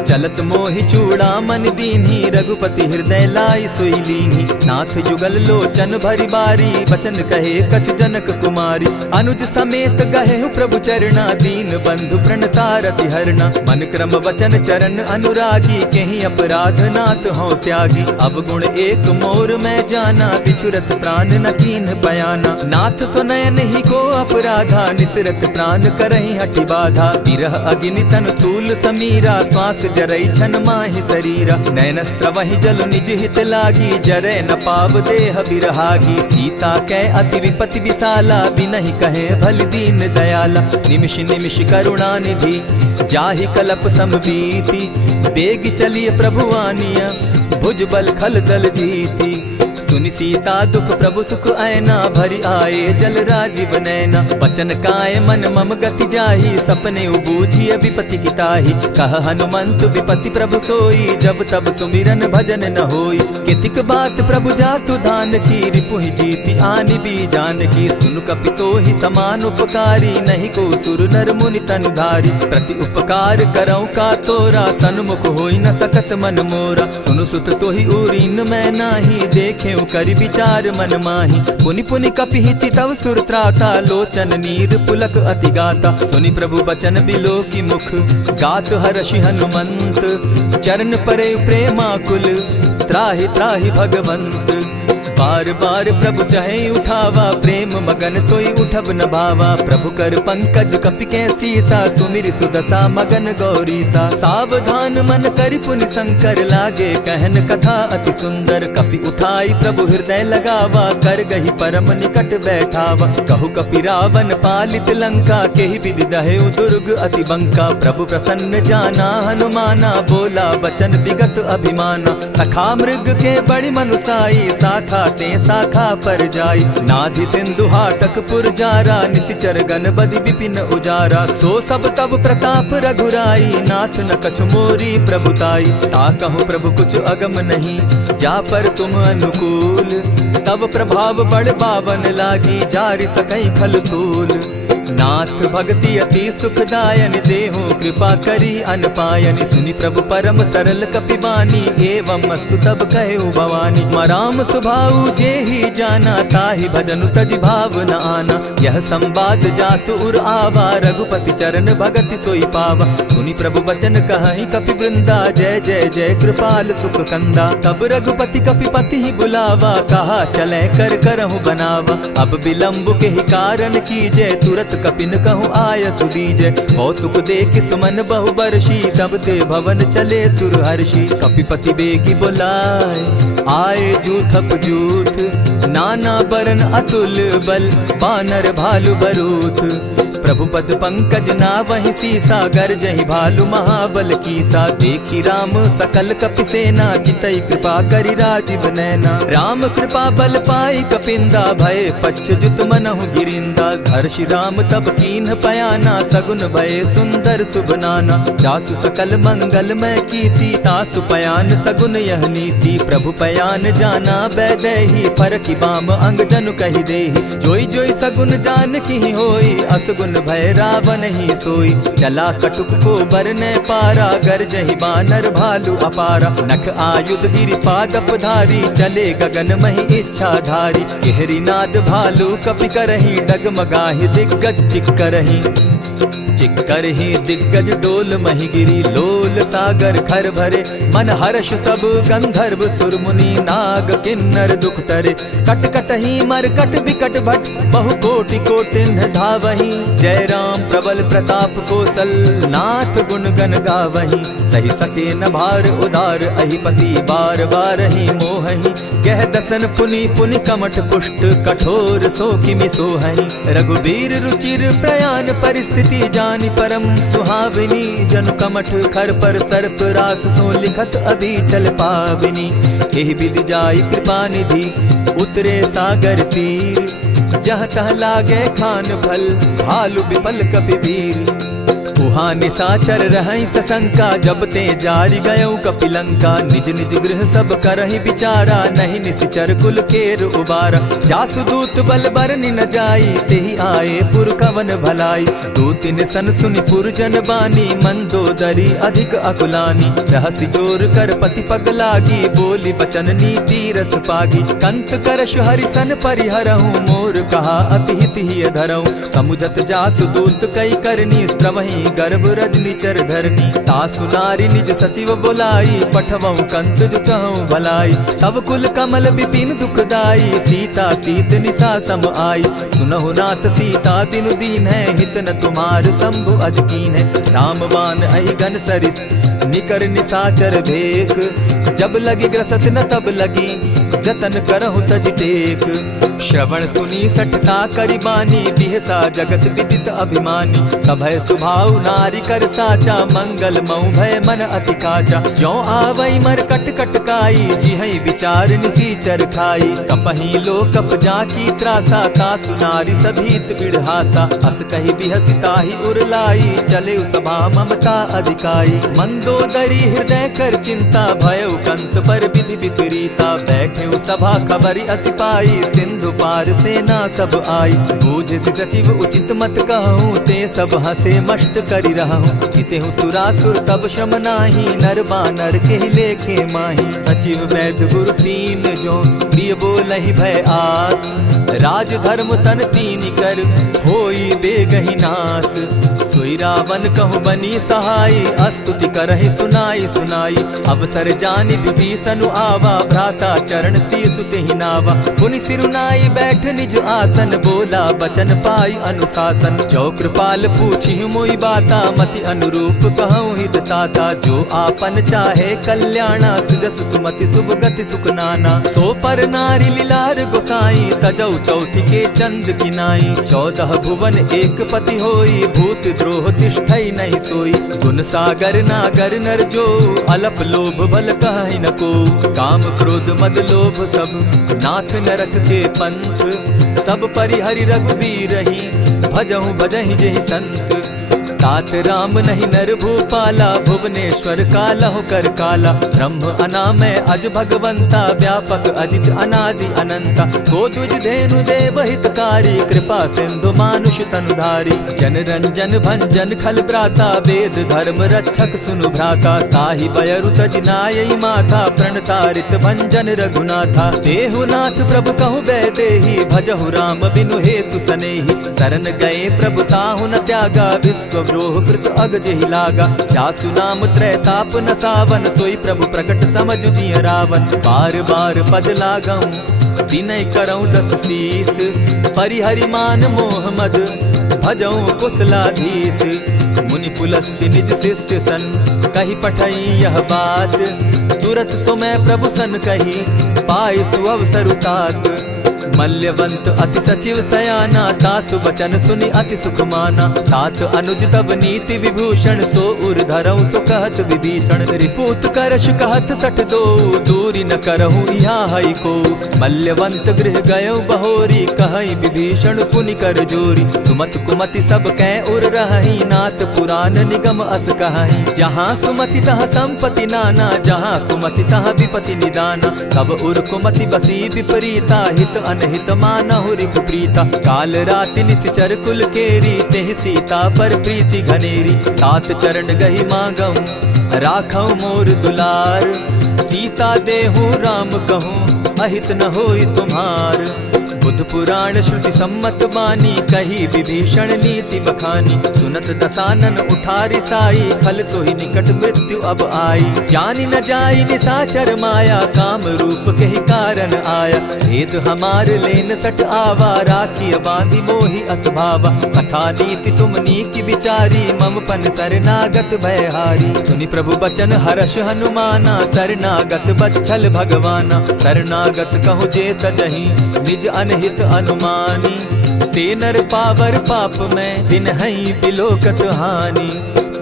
चलत मोहि चूड़ामन दीन्ही, रघुपति हृदय लाई सोई लीन्ही। नाथ जुगल लोचन भरी बारी, बचन कहे कछ जनक कुमारी। अनुज समेत गहे प्रभु चरणा, दीन बंधु प्रणतारति हरना। मन क्रम वचन चरण अनुरागी, कहीं अपराध नाथ हो त्यागी। अब गुण एक मोर मैं जाना, बिछुरत प्राण न कीन्ह बयाना। नाथ सुनयन ही को अपराधा, निसरत प्राण करहि हठि बाधा। विरह अग्नि तन तूल समीरा, श्वास जरई छन माहि शरीरा। नयनस्त्र वहि जल निज हित लागी, जरै न पाव देह बिरहागी। सीता कै अति विपति विशाला, बिनहि कहे भल दीन दयाला। निमिष निमिष करुणा निधि, जाहि कलप समबीति। बेग चलिए प्रभु आनिया, भुज बल खल दल जीती। सुनि सीता दुख प्रभु सुख ऐना, भरी आए जल राजीव नैना। बचन काय मन मम गति जाहि, सपने बूझिय विपति की ताहि। कह हनुमंत विपति प्रभु सोई, जब तब सुमिरन भजन न होई। कितिक बात प्रभु जातु धान की, रिपुहि जीति आनि भी जान की। सुन कपितो ही समान उपकारी, नहीं को सुर नर मुनि तनु धारी। प्रति उपकार करौ का तोरा, सन्मुख होई न सकत मन मोरा। सुनु सुत तोहि उरीन मैं नाही, देखे करि विचार मन माही। पुनि पुनि कपिहि चितव सुर त्राता, लोचन नीर पुलक अति गाता। सुनि प्रभु बचन बिलो की मुख, गात हर्षि हनुमंत। चरण परे प्रेमाकुल, त्राहि त्राहि भगवंत। बार बार प्रभु चाहे उठावा, प्रेम मगन तोई उठब न भावा। प्रभु कर पंकज कपि के सीसा, सुमिर सुदशा मगन गौरीसा। सावधान मन करि पुनि शंकर, लागे कहन कथा अति सुंदर। कपि उठाई प्रभु हृदय लगावा, कर गही परम निकट बैठावा। कहु कपि रावण पालित लंका, केहि विधि दहेउ दुर्ग अति बंका। प्रभु प्रसन्न जाना हनुमाना, बोला बचन विगत अभिमाना। सखा मृग के बड़ी मनुसाई, साखा ते शाखा पर जाई। नाधि सिंधु हाटक पुर जारा, निशिचर गण बदि विपिन उजारा। सो सब तब प्रताप रघुराई, नाथ न कछु मोरी प्रभुताई। ताकहु प्रभु कुछ अगम नहीं, जा पर तुम अनुकूल। तब प्रभाव बड़ बावन लागी, जारि सकई खल तूल। नाथ भक्ति अति सुखदायन, देहु कृपा करी अनपायन। सुनि प्रभु परम सरल कपिबानी, एवं मस्तु तब कहु भवानी। मराम सुभाऊ जेहि जाना, ताहि भजनु तजि भाव न आना। यह संवाद जासु उर आवा, रघुपति चरण भगति सोई पावा। सुनि प्रभु बचन कहहि कपि वृंदा, जय जय जय कृपाल सुख कंदा। तब रघुपति कपिपति ही बुलावा, कहा चले कर करहु बनावा। अब विलंब के ही कारण कीजय, तुरत कपिन कहूँ आय सुदीजय। कौतुक देख सुमन बहु बरसी, तब ते भवन चले सुर हर्षि। कपिपति बेगी बुलाए, आए जूथप जूथ। नाना बरन अतुल बल, बानर भालु बरूथ। प्रभु पद पंकज ना वही सीसा, गर्जहि भालु महाबल कीसा। देखी राम सकल कपि सेना, चितई कृपा करि राजीव नैना। राम कृपा बल पाई कपिंदा, भय पच्युत मनहु गिरिंदा। हर्षि राम तब कीन्ह पयाना, सगुन भय सुंदर शुभ नाना। जासु सकल मंगलमय कीर्ति, तासु पयान सगुन यह नीति। प्रभु पयान जाना बैदेही, फरकि बाम अंग जनु कहि देहि। जोई जोई सगुन जान की होई, असगुन भय रावण ही सोई। चला कटुक को बरने पारा, गरजहि बानर भालु अपारा। नख आयुध गिरिपादप धारी, चले गगन महि इच्छा धारी। केहरी नाद भालु कपि करहि, डगमगाहि दिग्गज चिक्करहि। चिक्करहि दिग्गज डोल महि गिरी, लोल सागर खर भरे। मन हर्ष सब गंधर्व सुर मुनि, नाग किन्नर दुख तरे। कट कटहि मरकट विकट भट, बहु कोटि कोटिन्ह धावहि। जय राम प्रबल प्रताप कौशल, नाथ गुण गण गावहि। सही सके न भार उदार, अहिपति बार बार ही मोहहि। कह दसन पुनि पुनि कमठ पुष्ट, कठोर सो किमि सोहहि। रघुबीर रुचिर प्रयाण परिस्थिति, जानि परम सुहाविनी। जनु कमठ खर पर सर्प रास, सो लिखत अभी चल पाविनी। एहि विधि जाई कृपा निधि, उतरे सागर तीर। जह तह लागे खान फल, भालु विपल कपि वीर। उहाँ निशाचर रहै सशंका, जब ते जारि गयौ कपिलंका। निज निज गृह सब करहि विचारा, नहीं निशिचर कुल केर उबारा। जासुदूत बल बरनि न जाई, तेहि आए पुर कवन भलाई। दो तिन सन सुनि पुरजन बानी, मंदोदरी अधिक अकुलानी। रहसि जोर कर पति पग लागी, बोली बचन नीति रस पागी। कंत करश हरिसन परिहरहूँ, मोर कहा अति हित ही धरऊँ। समुझत जासुदूत कई करनी, स्त्रमहि गर्भ रजनी चर धरनी। तासु नारी निज सचिव बोलाई, पठवऊँ कंत जो चहऊँ भलाई। तब कुल कमल विपिन दुखदाई, सीता सीत निशा सम आई। सुनहु नाथ सीता दिनु दीन है, हित न तुम्हार शंभु अजकीन है। रामबान अहि घन सरिस, निकर निशाचर भेक। जब लगी ग्रसत न तब लगी, जतन करहु तज टेक। श्रवण सुनी सठता करिबानी, बिहसा जगत विदित अभिमानी। सभय सुभाव नारी कर साचा, मंगल मऊ भय मन अति काचा। जो आवई मर कट कट काई, जिहै विचार निसीचर खाई। कपहि लो कप जाकी त्रासा, तासु नारी सभीत बिढ़ासा। अस कहि बिहसिताहि उरलाई, चले सभा ममता अधिकाई। मंदोदरी हृदय कर चिंता, भयउ कंत पर विधि विपरीता। बैठे सभा खबरि असी पाई, सिंधु पार सेना सब आई। बूझसि सचिव उचित मत कहूँ, ते सब हसे मष्ट करि रहूँ। जितेहु सुरासुर तब श्रम नाही, नर बानर के लेखे माही। सचिव वैद्य गुरु तीन जो, प्रिय बोलहि भय आस। राज धर्म तन तीन कर, होई बेगहि नास। सोई रावण कहु बनी सहाय, स्तुति करहि सुनाई सुनाई। अवसर जानि विभीषण आवा, भ्राता चरण शीस तेहि नावा। पुनि सिरुनाई बैठ निज आसन, बोला बचन पाई अनुशासन। जो कृपाल पूछि मोई बाता, मति अनुरूप कहूँ हित ताता। जो आपन चाहे कल्याणा, सिदस सुमति शुभ गति सुख नाना। सो पर नारी लीलार गोसाई, तजौ चौथि के चंद किनाई। 14 भुवन एक पति होई, भूत द्रोह तिष्ठै नहीं सोई। गुण सागर नागर नर जो, अलप लोभ बल कहै न को। काम क्रोध मद लोभ सब, नाथ नरक के पंथ। सब परिहरि रघुबीरहि, भजहु भजहि जेहि संत। तात राम नहीं नर भूपाला, भुवनेश्वर कालहु कर काला। ब्रह्म अनामय अज भगवंता, व्यापक अजित अनादि अनंता। गोद्विज धेनु देव हितकारी, कृपा सिंधु मानुष तनुधारी। जन रंजन भंजन खल भ्राता, वेद धर्म रक्षक सुनु भ्राता। ताहि बयरु तज नायई माथा, प्रणतारित भंजन रघुनाथा। देहु नाथ प्रभु कहु बैदेही, भजहु राम बिनु हेतु सनेही। शरण गए प्रभु ताहु न त्यागा, विश्व द्रोह कृत अग जेहि लागा। जासु नाम त्रैताप न सावन, सोई प्रभु प्रकट समझ दिय रावण। बार बार पद लागऊं, विनय करऊं 10 शीस। परिहरि मान मोह मद, भजऊं कुशलाधीश। मुनि पुलस्ति निज शिष्य सन, कही पठई यह बात। तुरत सो मैं प्रभु सन कही, पाए सुअवसर तात। मल्यवंत अति सचिव सयाना, तासु बचन सुनि अति सुख माना। तात अनुज तब नीति विभूषण, सो उर धरऊं सो कहत विभीषण। रिपुत करश कहत सठ दो, दूरी न करहूँ यहाँ हई को। मल्यवंत गृह गयो बहोरी, कहई विभीषण पुनि कर जोरी। सुमत कुमति सब कै उर रहई, नाथ पुराण निगम अस कहई। जहाँ सुमति तहाँ संपत्ति नाना, जहाँ कुमति तहाँ विपति निदाना। तब उर कुमति बसी विपरीता, हित अनहित मानहु रिपु प्रीता। काल राति निशिचर कुल केरी, तेहि सीता पर प्रीति घनेरी। तात चरण गहि मांगऊं, राखऊं मोर दुलार। सीता देहूं राम कहूं, अहित न होई तुम्हार। बुध पुराण श्रुति सम्मत बानी, कही विभीषण नीति बखानी। सुनत दसानन उठारी साई, खल तो ही निकट मृत्यु अब आई। जानी न जाई निशाचर माया, काम रूप के ही कारण आया। भेद हमार लेन सट आवा, राखी बांधी मोहि असभावा। सखा नीति तुम नीति विचारी, मम पन शरणागत भयहारी। सुनि प्रभु बचन हर्ष हनुमाना, शरणागत बच्छल भगवाना। शरणागत कहु जे तजहि, निज अनहित अनुमानी। ते नर पावर पाप में, दिन हई बिलोकत हानि।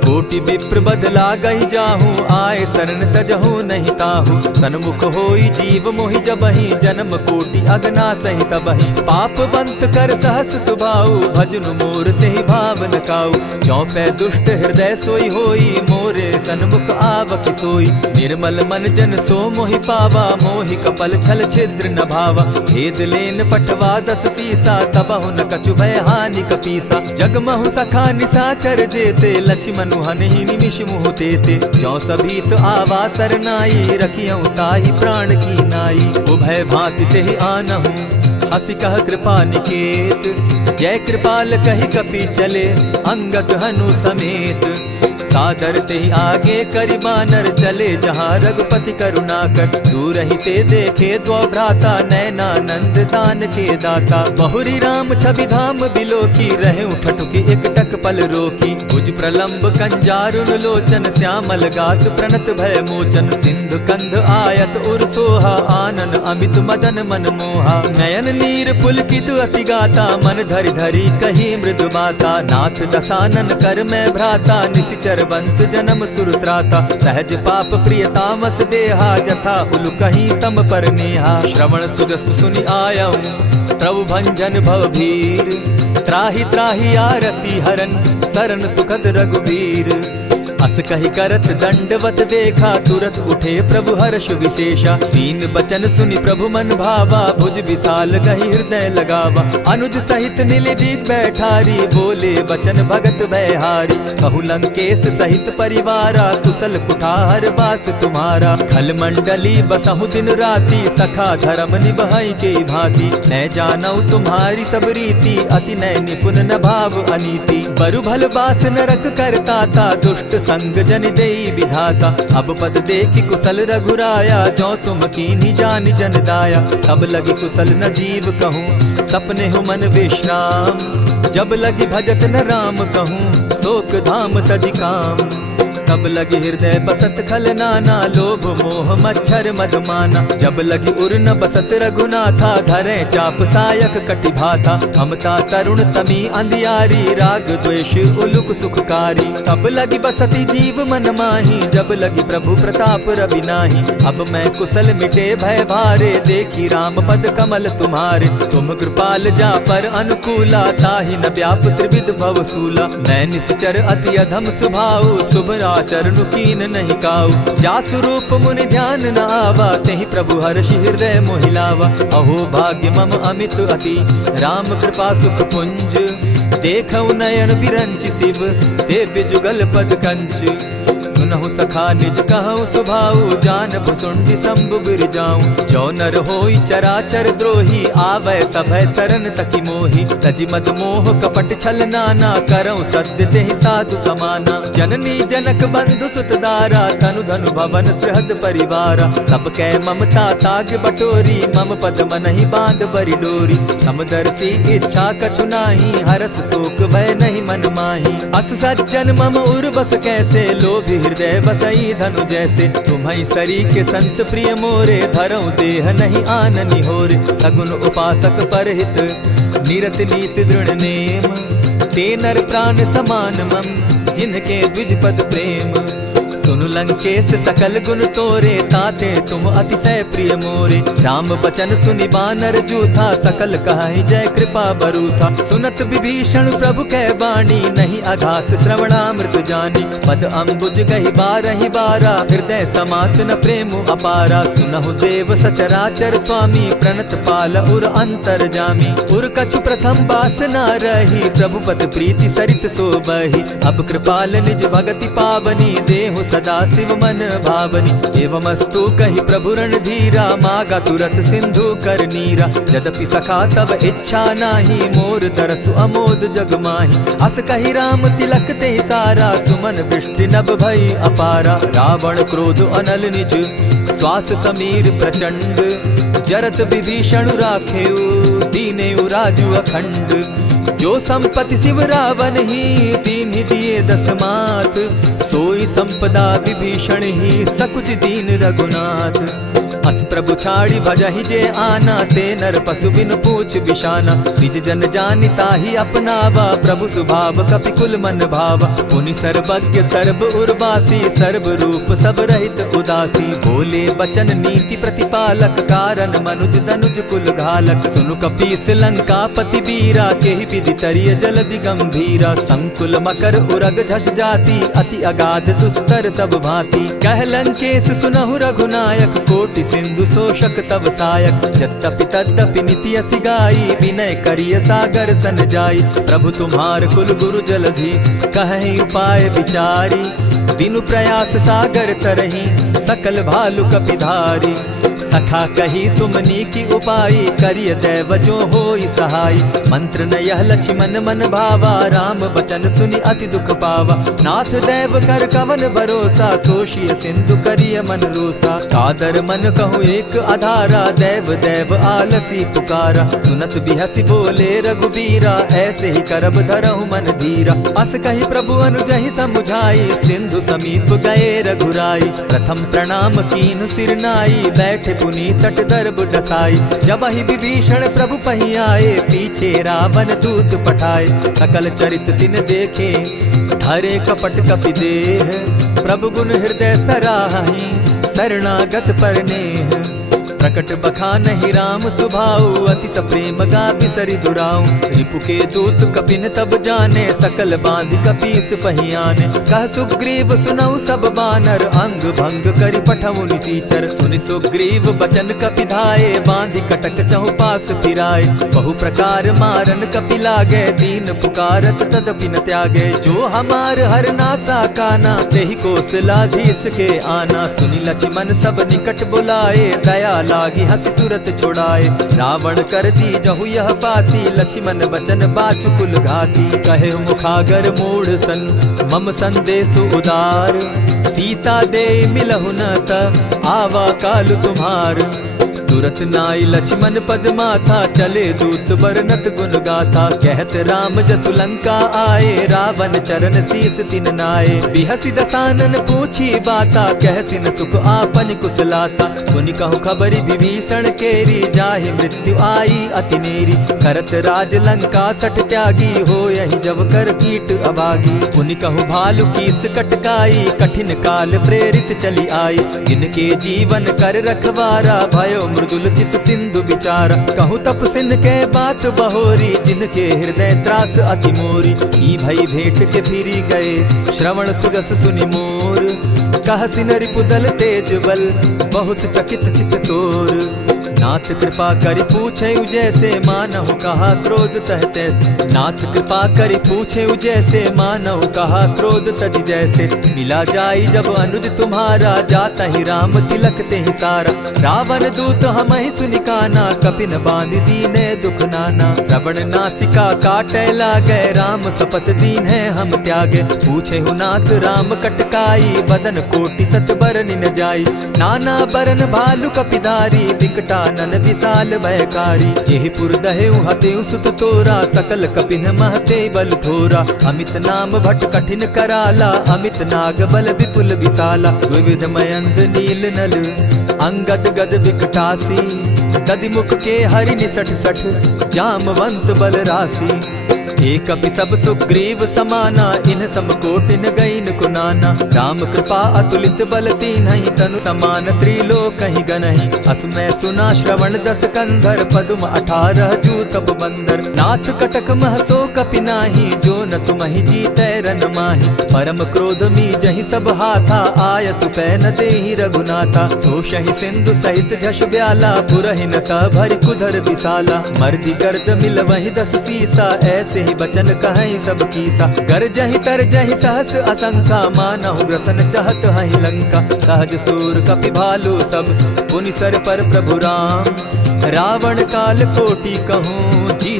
कोटि विप्र बदला गई जाहूँ, आए शरण तजहू नहीं ताहू। सन्मुख होई जीव मोहि जबहि, जन्म कोटि अगना सही तबहि। पाप बंत कर सहस सुभाऊ, भजनु मोर तेहि भावन काऊ। जो पै दुष्ट हृदय सोई होई, मोरे सन्मुख आवक सोई। निर्मल मन जन सो मोहि पावा, मोहि कपल छल छिद्र न भावा। भेद लेन पठवा 10 सीसा, तबहु न कछु भय हानि कपीसा। जगमहु सखा निसाचर जेते, लक्ष्मण हनहि निमिष मुह तेते। जो सभीत आवा सरनाई, रखियौ ताहि प्राण की नाई। उभय भांति तेहि आनहु, हसी कह कृपा निकेत। जय कृपाल कहि कपि चले, अंगद हनु समेत। सादर ते आगे करि बानर चले, जहाँ रघुपति करुणाकर। दूर ही ते देखे द्वौ भ्राता, नैनानंद दान के दाता। बहुरी राम छवि धाम बिलोकी, रहे ठठुकी एक टक पल रोकी। भुज प्रलंब कंजारुन लोचन, श्यामल गात प्रणत भय मोचन। सिंधु कंध आयत उर सोहा, आनन अमित मदन मन मोहा। नयन नीर पुलकित अति गाता, मन धरि धरि कही मृदु बाता। नाथ दसानन कर मैं भ्राता, निशिचर वंश जन्म सुरत्राता। सहज पाप प्रियतामस देहा, जथा उलु कहीं तम पर नेहा। श्रवण सुजस सुनि आयऊ, प्रभु भंजन भव भीर। त्राहि त्राहि आरती हरन, सरन सुखद रघुबीर। अस कहि करत दंडवत देखा, तुरत उठे प्रभु हर्ष विशेषा। दीन बचन सुनि प्रभु मन भावा, भुज विशाल गहि हृदय लगावा। अनुज सहित नीलदीप बैठारी, बोले बचन भगत भयहारी। कहु लंकेश सहित परिवारा, कुशल कुठार वास तुम्हारा। खल मंडली बसहु दिन राति, सखा धर्म निभाई के भांति। न जानौ तुम्हारी सब रीति, अति नय निपुण न भाव अनीति। बरु भल बास नरक करताता, दुष्ट संग जन देई विधाता। अब पद देखि कुशल रघुराया, जो तुम कीन्ही जानि जन दाया। तब लगी कुशल न जीव कहूँ, सपने हो मन विश्राम। जब लगी भजत न राम कहूँ, शोक धाम तजि काम। तब लगी हृदय बसत खल नाना, लोभ मोह मच्छर मद माना। जब लगी उर न बसत रघुनाथा, धरे चाप सायक कटि भाता। ममता तरुण तमी अंधियारी, राग द्वेष उलुक सुखकारी। तब लगी बसती जीव मन माही, जब लगी प्रभु प्रताप रवि नाही। अब मैं कुशल मिटे भय भारे, देखी राम पद कमल तुम्हारे। तुम कृपाल जा पर अनुकूला, ताहि न व्याप त्रिविध भवसूला। मैं निश्चर अति अधम स्वभाव, शुभ चरण कीन नहीं काऊ। जासु रूप मुनि ध्यान न आवा, तेहि प्रभु हर्षि हृदय मोहिलावा। अहो भाग्य मम अमित अति, राम कृपा सुख पुंज। देखऊ नयन विरंचि शिव, सेव्य जुगल पद कंच। सुनहु सखा निज कहु सुभाऊ, जानबु सुंडि शंभु गिर जाऊं। जो नर होई चराचर द्रोही, आवे सभय शरण तकी मोहि। तजि मद मोह कपट छल नाना, करऊं सत्य तेहि साधु समाना। जननी जनक बंधु सुत दारा, तनु धनु भवन सृहद परिवारा। सब कै ममता ताग बटोरी, मम पद मनहि बांध बरि डोरी। समदर्शी इच्छा कछु नाही, हरस शोक भय नहीं मन माही। अस सज्जन मम उर बस कैसे, लोभी हृदय बसई धनु जैसे। तुम्हई सरी के संत प्रिय मोरे, धरऊ देह नहीं आननि होरे। सगुन उपासक परहित, निरत नीति दृढ़ नेम। ते नर प्राण समान मम, जिनके द्विज पद प्रेम। सुनु लंकेश सकल गुण तोरे, ताते तुम अतिशय प्रिय मोरे। राम बचन सुनि बानर जूथा, सकल कहाई जय कृपा बरूथा। सुनत विभीषण प्रभु कै बाणी, नहीं अघात श्रवणामृत जानी। पद अम्बुज गहि बारहि बारा, हृदय समात न प्रेम अपारा। सुनहु देव सचराचर स्वामी, प्रणत पाल उर अंतर जामी। उर कछु प्रथम बास न रही, प्रभु पद प्रीति सरित सोबहि। अब कृपाल निज भगति पावनी, देहु सदा शिव मन भावनी। एवमस्तु कहि प्रभु रणधीरा, मागा तुरत सिंधु कर नीरा। यद्यपि सखा तब इच्छा नाही, मोर तरसु अमोद जग माही। अस कहि राम तिलक ते सारा, सुमन वृष्टि नभ भई अपारा। रावण क्रोध अनल निज, श्वास समीर प्रचंड। जरत विभीषण राखेउ, दीनेउ राजु अखंड। जो संपत्ति शिव रावण ही, दीन्हि दिए 10 मात। सोई संपदा विभीषण ही, सकुच दीन रघुनाथ। अस प्रभु छाड़ी भजहि जे आना, ते नर पशु बिन पूछ पूछ बिशाना। निज जन जानिता ही अपनावा, प्रभु स्वभाव कपि कुल मन भावा। पुनि सर्वज्ञ सर्व उर्वासी, सर्व रूप सब रहित उदासी। बोले बचन नीति प्रतिपालक, कारण मनुज दनुज कुल घालक। सुनु कपीस लंकापति वीरा, केहि विधि तरिय जलधि गंभीरा। संकुल मकर उरग झष जाति, अति अगाध दुस्तर सब भांति। कह लंकेश सुनहु रघुनायक, कोटि सिंधु शोषक तब सायक। यद्यपि तद्यपि निति असि गाई, विनय करिय सागर सन जाई। प्रभु तुम्हार कुल गुरु जलधि, कहीं उपाय विचारी। दिनु प्रयास सागर तरही, सकल भालु कपिधारी। सखा कही तुमनी की उपाई, करिय दैव जो होई सहाय। मंत्र न यह लक्ष्मण मन भावा, राम बचन सुनि अति दुख पावा। नाथ दैव कर कवन भरोसा, सोषिय सिंधु करिय मन रोसा। कादर मन कहूँ एक आधारा, दैव दैव आलसी पुकारा। सुनत बिहसी बोले रघुबीरा, ऐसे ही करब धरहु मन धीरा। अस कही प्रभु अनुजहि समुझाई, सिंधु समीप गए रघुराई। प्रथम प्रणाम कीन सिर नाई, बैठे पुनि तट दर्ब डसाई। जब ही विभीषण प्रभु पही आए, पीछे रावण दूत पठाए। सकल चरित तिन देखे, धरे कपट कपि देह। प्रभु गुण हृदय सराहि, शरणागत पर नेह। प्रकट बखानहि राम सुभाऊ, अति प्रेम गा बिसरि दुराऊ। रिपु के दूत कपिन तब जाने, सकल बांधि कपीस पहियाने। कह सुग्रीव सुनऊ सब बानर, अंग भंग करि पठऊ निसीचर। सुनि सुग्रीव बचन कपि धाये, बांधि कटक चहु पास फिराए। बहु प्रकार मारन कपि लागे, दीन पुकारत तदपि न त्यागे। जो हमार हर नासा काना, तेहि कौशलाधीश के आना। सुनि लक्ष्मण सब निकट बुलाए, दया लागी हंस तुरत छुड़ाए। रावण कर दी जहु यह बाती, लक्ष्मण बचन बाचु कुल घाती। कहे मुखागर मूढ़ सन, मम संदेश उदार। सीता दे मिलहु न त, आवा काल तुम्हार। तुरत नाई लक्ष्मण पद माथा, चले दूत बरनत गुण गाथा। कहत राम जसु लंका आए, रावण चरण शीस तिन नाए। बिहसी दसानन पूछी बाता, कहसिन सुख आपन कुशलाता। मुनि कहु खबरी विभीषण केरी, जाहि मृत्यु आई अति नेरी। करत राज लंका सठ त्यागी, हो यही जब कर कीट अभागी। मुनि कहु भालु कीस कटकाई, कठिन काल प्रेरित चली आई। जिनके जीवन कर रखवारा, भयो मृदुल चित सिंधु विचारा। कहु तप सिन के बात बहोरी, जिनके हृदय त्रास अति मोरी। ई भई भेंट के फिरी गए, श्रवण सुजस सुनि मोर। कह सिन रिपुदल तेज बल, बहुत चकित चित तोर। नाथ कृपा करि पूछे जैसे, मानहु कहा क्रोध तह तैसे। नाथ कृपा करि पूछे जैसे, मानहु कहा क्रोध तज जैसे। मिला जाई जब अनुज तुम्हारा, जाता ही राम तिलक ते ही सारा। रावण दूत हम ही सुनि काना, कपिन बांध दीने दुख नाना। श्रवण नासिका काटे लागे, राम सपत दीन है हम त्यागे। पूछे हु नाथ राम कटकाई, बदन कोटि सत बरन न जाई। नाना बरन भालु कपिधारी, विकटा नन विशाल भयकारी। जेहिपुर दहेउ हतेउ सुत तोरा, सकल कपिन महते बल थोरा। अमित नाम भट कठिन कराला, अमित नाग बल विपुल विशाला। विविध मयंद नील नल, अंगद गद विकटासी। गदि मुख के हरि निसठ सठ, जामवंत बल राशि। एक कपि सब सुग्रीव समाना, इन सम कोटिन गईन कुनाना। राम कृपा अतुलित बल तीन्हि, तनु समान त्रिलोक ही गनहि। असमय सुना श्रवण दस कंधर, पदुम 18 जूतब बंदर। नाथ कटक महसो कपि नाही, जो न तुमहि जीतै रन माहि। परम क्रोध मी जहि सब हाथा, आयसु पै न देहि रघुनाथा। सोषहि सिंधु सहित झष ब्याला, पुरहिन त भरि कुधर विशाला। मर्दि गर्द मिल वहि 10 सीसा, ऐसे ही बचन कहीं सब कीसा। कर जहि तर जहि सहस असंखा, मानहु ग्रसन चाहत हहि लंका। सहज सूर कपि भालु सब, पुनि सर पर प्रभु राम। रावण काल कोटि कहूँ, जीत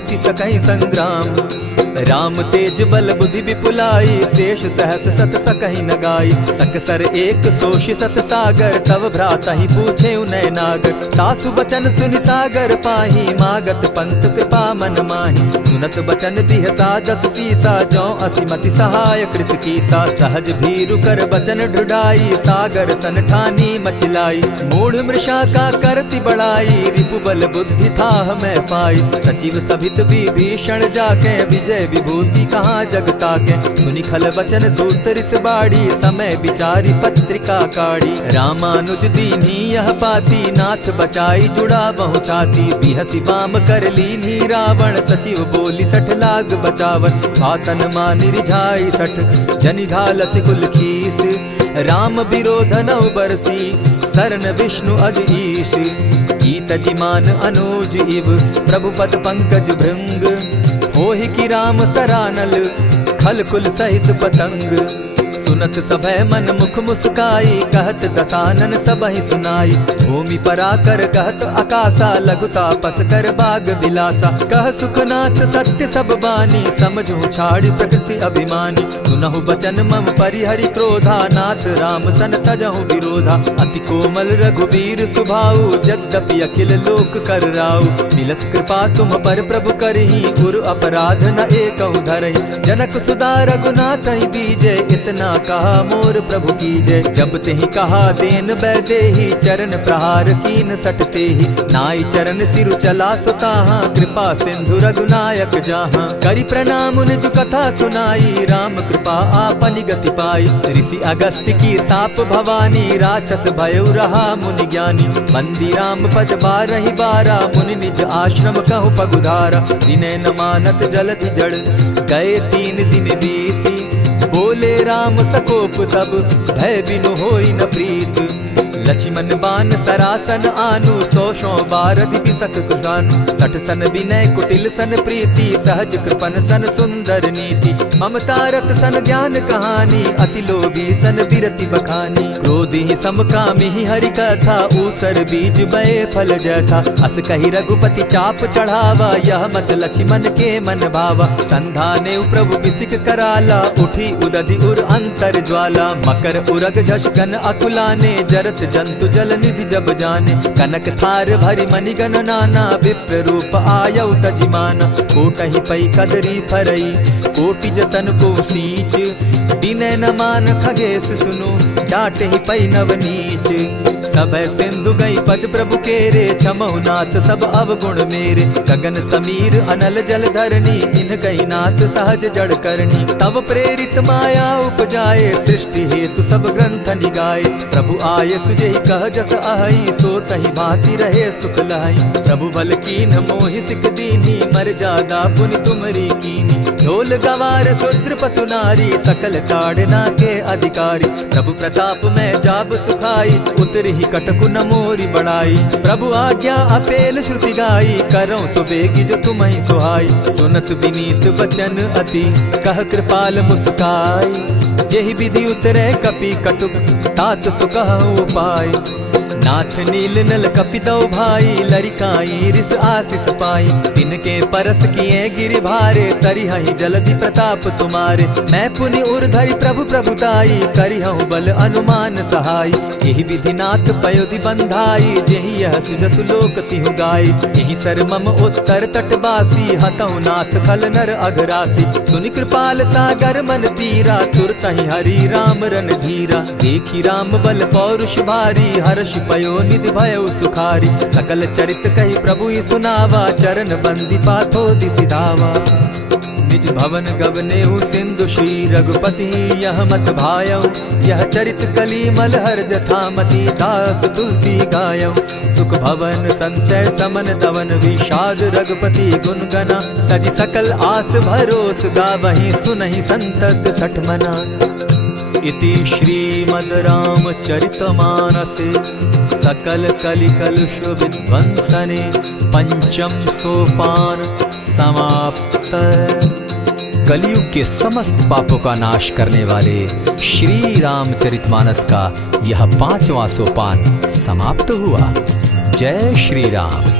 बीति सकहि संग्राम। राम तेज बल बुद्धि विपुलाई, शेष सहस सत सकहि न गाई। सकसर एक सोष सत सागर, तव भ्राता ही पूछे उनय नागर। तासु बचन सुनि सागर पाही, मागत पंत कृपा मन माही। सुनत बचन बिहसा दस सीसा, जौ असिमति सहाय कृत कीसा। सहज भीरु कर बचन ढुढ़ाई, सागर सन ठानी मचिलाई। मूढ़ मृषा का करसि बढ़ाई, रिपु बल बुद्धि थाह मैं पाई। सचिव सभित विभीषण जाके, विजय विभूति कहाँ जगता के। सुनि खल बचन दूत रिस बाड़ी, समय विचारी पत्रिका काढ़ी। रामानुज दीन्ही यह पाती, नाथ बचाई जुड़ा बहु छाती। बिहसी बाम कर लीन्ही रावण, सचिव बोली सठ लाग बचावन। आतन मानि रिझाई सठ, जनि ढालसि कुल खीस। राम विरोध नौ बरसी, शरण विष्णु अज ईश। कीत जिमान अनुज इव, प्रभु पद पंकज भृंग। होहि की राम सरानल, खल कुल सहित पतंग। सुनत सभय मन मुख मुस्काई, कहत दसानन सबहि सुनाई। भूमि पराकर कहत आकाशा, लघुता पस कर बाग बिलासा। कह सुखनाथ सत्य सब बानी, समझू छाड़ प्रकृति अभिमानी। सुनहु बचन मम परिहरि क्रोधा, नाथ राम सन तजहु विरोधा। अति कोमल रघुबीर सुभाऊ, यद्यपि अखिल लोक कर राऊ। मिलत कृपा तुम पर प्रभु करही, गुरु अपराध न एकहु धरहि। जनक सुदा रघुनाथ ही बीजे, इतना कहा मोर प्रभु की जय। जब तेहि कहा देन बैदेही, चरण प्रहार कीन सटते ही। नाई चरण सिरु चला सुताहा, कृपा सिंधु रघुनायक जाहा। करि प्रणाम निज कथा सुनाई, राम कृपा आपनि गति पाई। ऋषि अगस्त्य की साप भवानी, राक्षस भयउ रहा मुनि ज्ञानी। बंदी राम पद बारहि बारा, मुनि निज आश्रम कहु पगुधारा। विनय न मानत जलधि जड़, गए 3 दिन बीती। बोले राम सकोप तब, भय बिनु होई न प्रीत। लक्ष्मण बान सरासन आनु, 100 बारदि बिसक कुजानु। 60 सन विनय कुटिल सन प्रीति, सहज कृपन सन सुंदर नीति। ममता रत सन ज्ञान कहानी, अति लोभी सन बिरति बखानी। क्रोधी समकामी हरि कथा, ऊसर बीज बये फल जथा। अस कही रघुपति चाप चढ़ावा, यह मत लक्ष्मण के मन भावा। संधाने प्रभु बिसिक कराला, उठी उदधि उर अंतर ज्वाला। मकर उरग झष गन अकुलाने, जरत जंतु जल निधि जब जाने। कनक थार भरी मणिगण नाना, विप्र रूप आयौ तजिमाना। कोटहि पै कदरी फरई, कोटि जतन को सींच। विनय न मान खगेश सुनु, डांटहि पै नव नीच। सब सिंधु गई पद प्रभु केरे, क्षमहु नाथ सब अवगुण मेरे। गगन समीर अनल जल धरनी, इन कही नाथ सहज जड़ करनी। तब प्रेरित माया उपजाए, सृष्टि हेतु सब ग्रंथ निगाए। प्रभु आय सुजेहि कह जस अहई, सो तहि भांति रहे सुख लहई। प्रभु बल कीन्ह मोहि सिख दीन्ही, मर्यादा पुनि तुमरी कीन्ही। ढोल गवार शूद्र पशु नारी, सकल ताड़ना के अधिकारी। प्रभु प्रताप में जाब सुखाई, उतरहि कटकु न मोरी बड़ाई। प्रभु आज्ञा अपेल श्रुति गाई, करौं सुबेगी जो तुम्हि सुहाई। सुनत विनीत बचन अति, कह कृपाल मुस्काई। जेहि विधि उतरे कपि कटुक, तात सुकहु उपाय। नाथ नील नल कपि दौ भाई, लरिकाई रिस आशीष पाई। तिनके परस किए गिरि भारे, तरिहहि जलधि प्रताप तुम्हारे। मैं पुनि उर धरि प्रभु प्रभुताई, करिहु बल अनुमान सहाय। एहि विधि नाथ पयोधि बंधाई, जेहि यह सुजसु लोक तिहु गाई। एहि सर मम उत्तर तटवासी, हतहु नाथ खल नर अघरासी। सुनि कृपाल सागर मन पीरा, तुरतहि हरि राम रन धीरा। देखी राम बल पौरुष भारी, हर्ष पयो निधि भयउ सुखारी। सकल चरित कही प्रभु ही सुनावा, चरण बंदी पाथो दिसि धावा। निज भवन गवनेहु सिंधु श्री रघुपति, यह मत भायऊ। यह चरित कली मलहर जथामति, दास तुलसी गायऊ। सुख भवन संशय समन दवन, विषाद रघुपति गुण गना। तजि सकल आस भरोस, गावहि सुनहि संतत सठ मना। इति श्रीमद् रामचरितमानसे, सकल कलि कलुष विध्वंसने। पंचम सोपान समाप्त। कलयुग के समस्त पापों का नाश करने वाले श्री रामचरितमानस का यह 5वां सोपान समाप्त हुआ। जय श्री राम।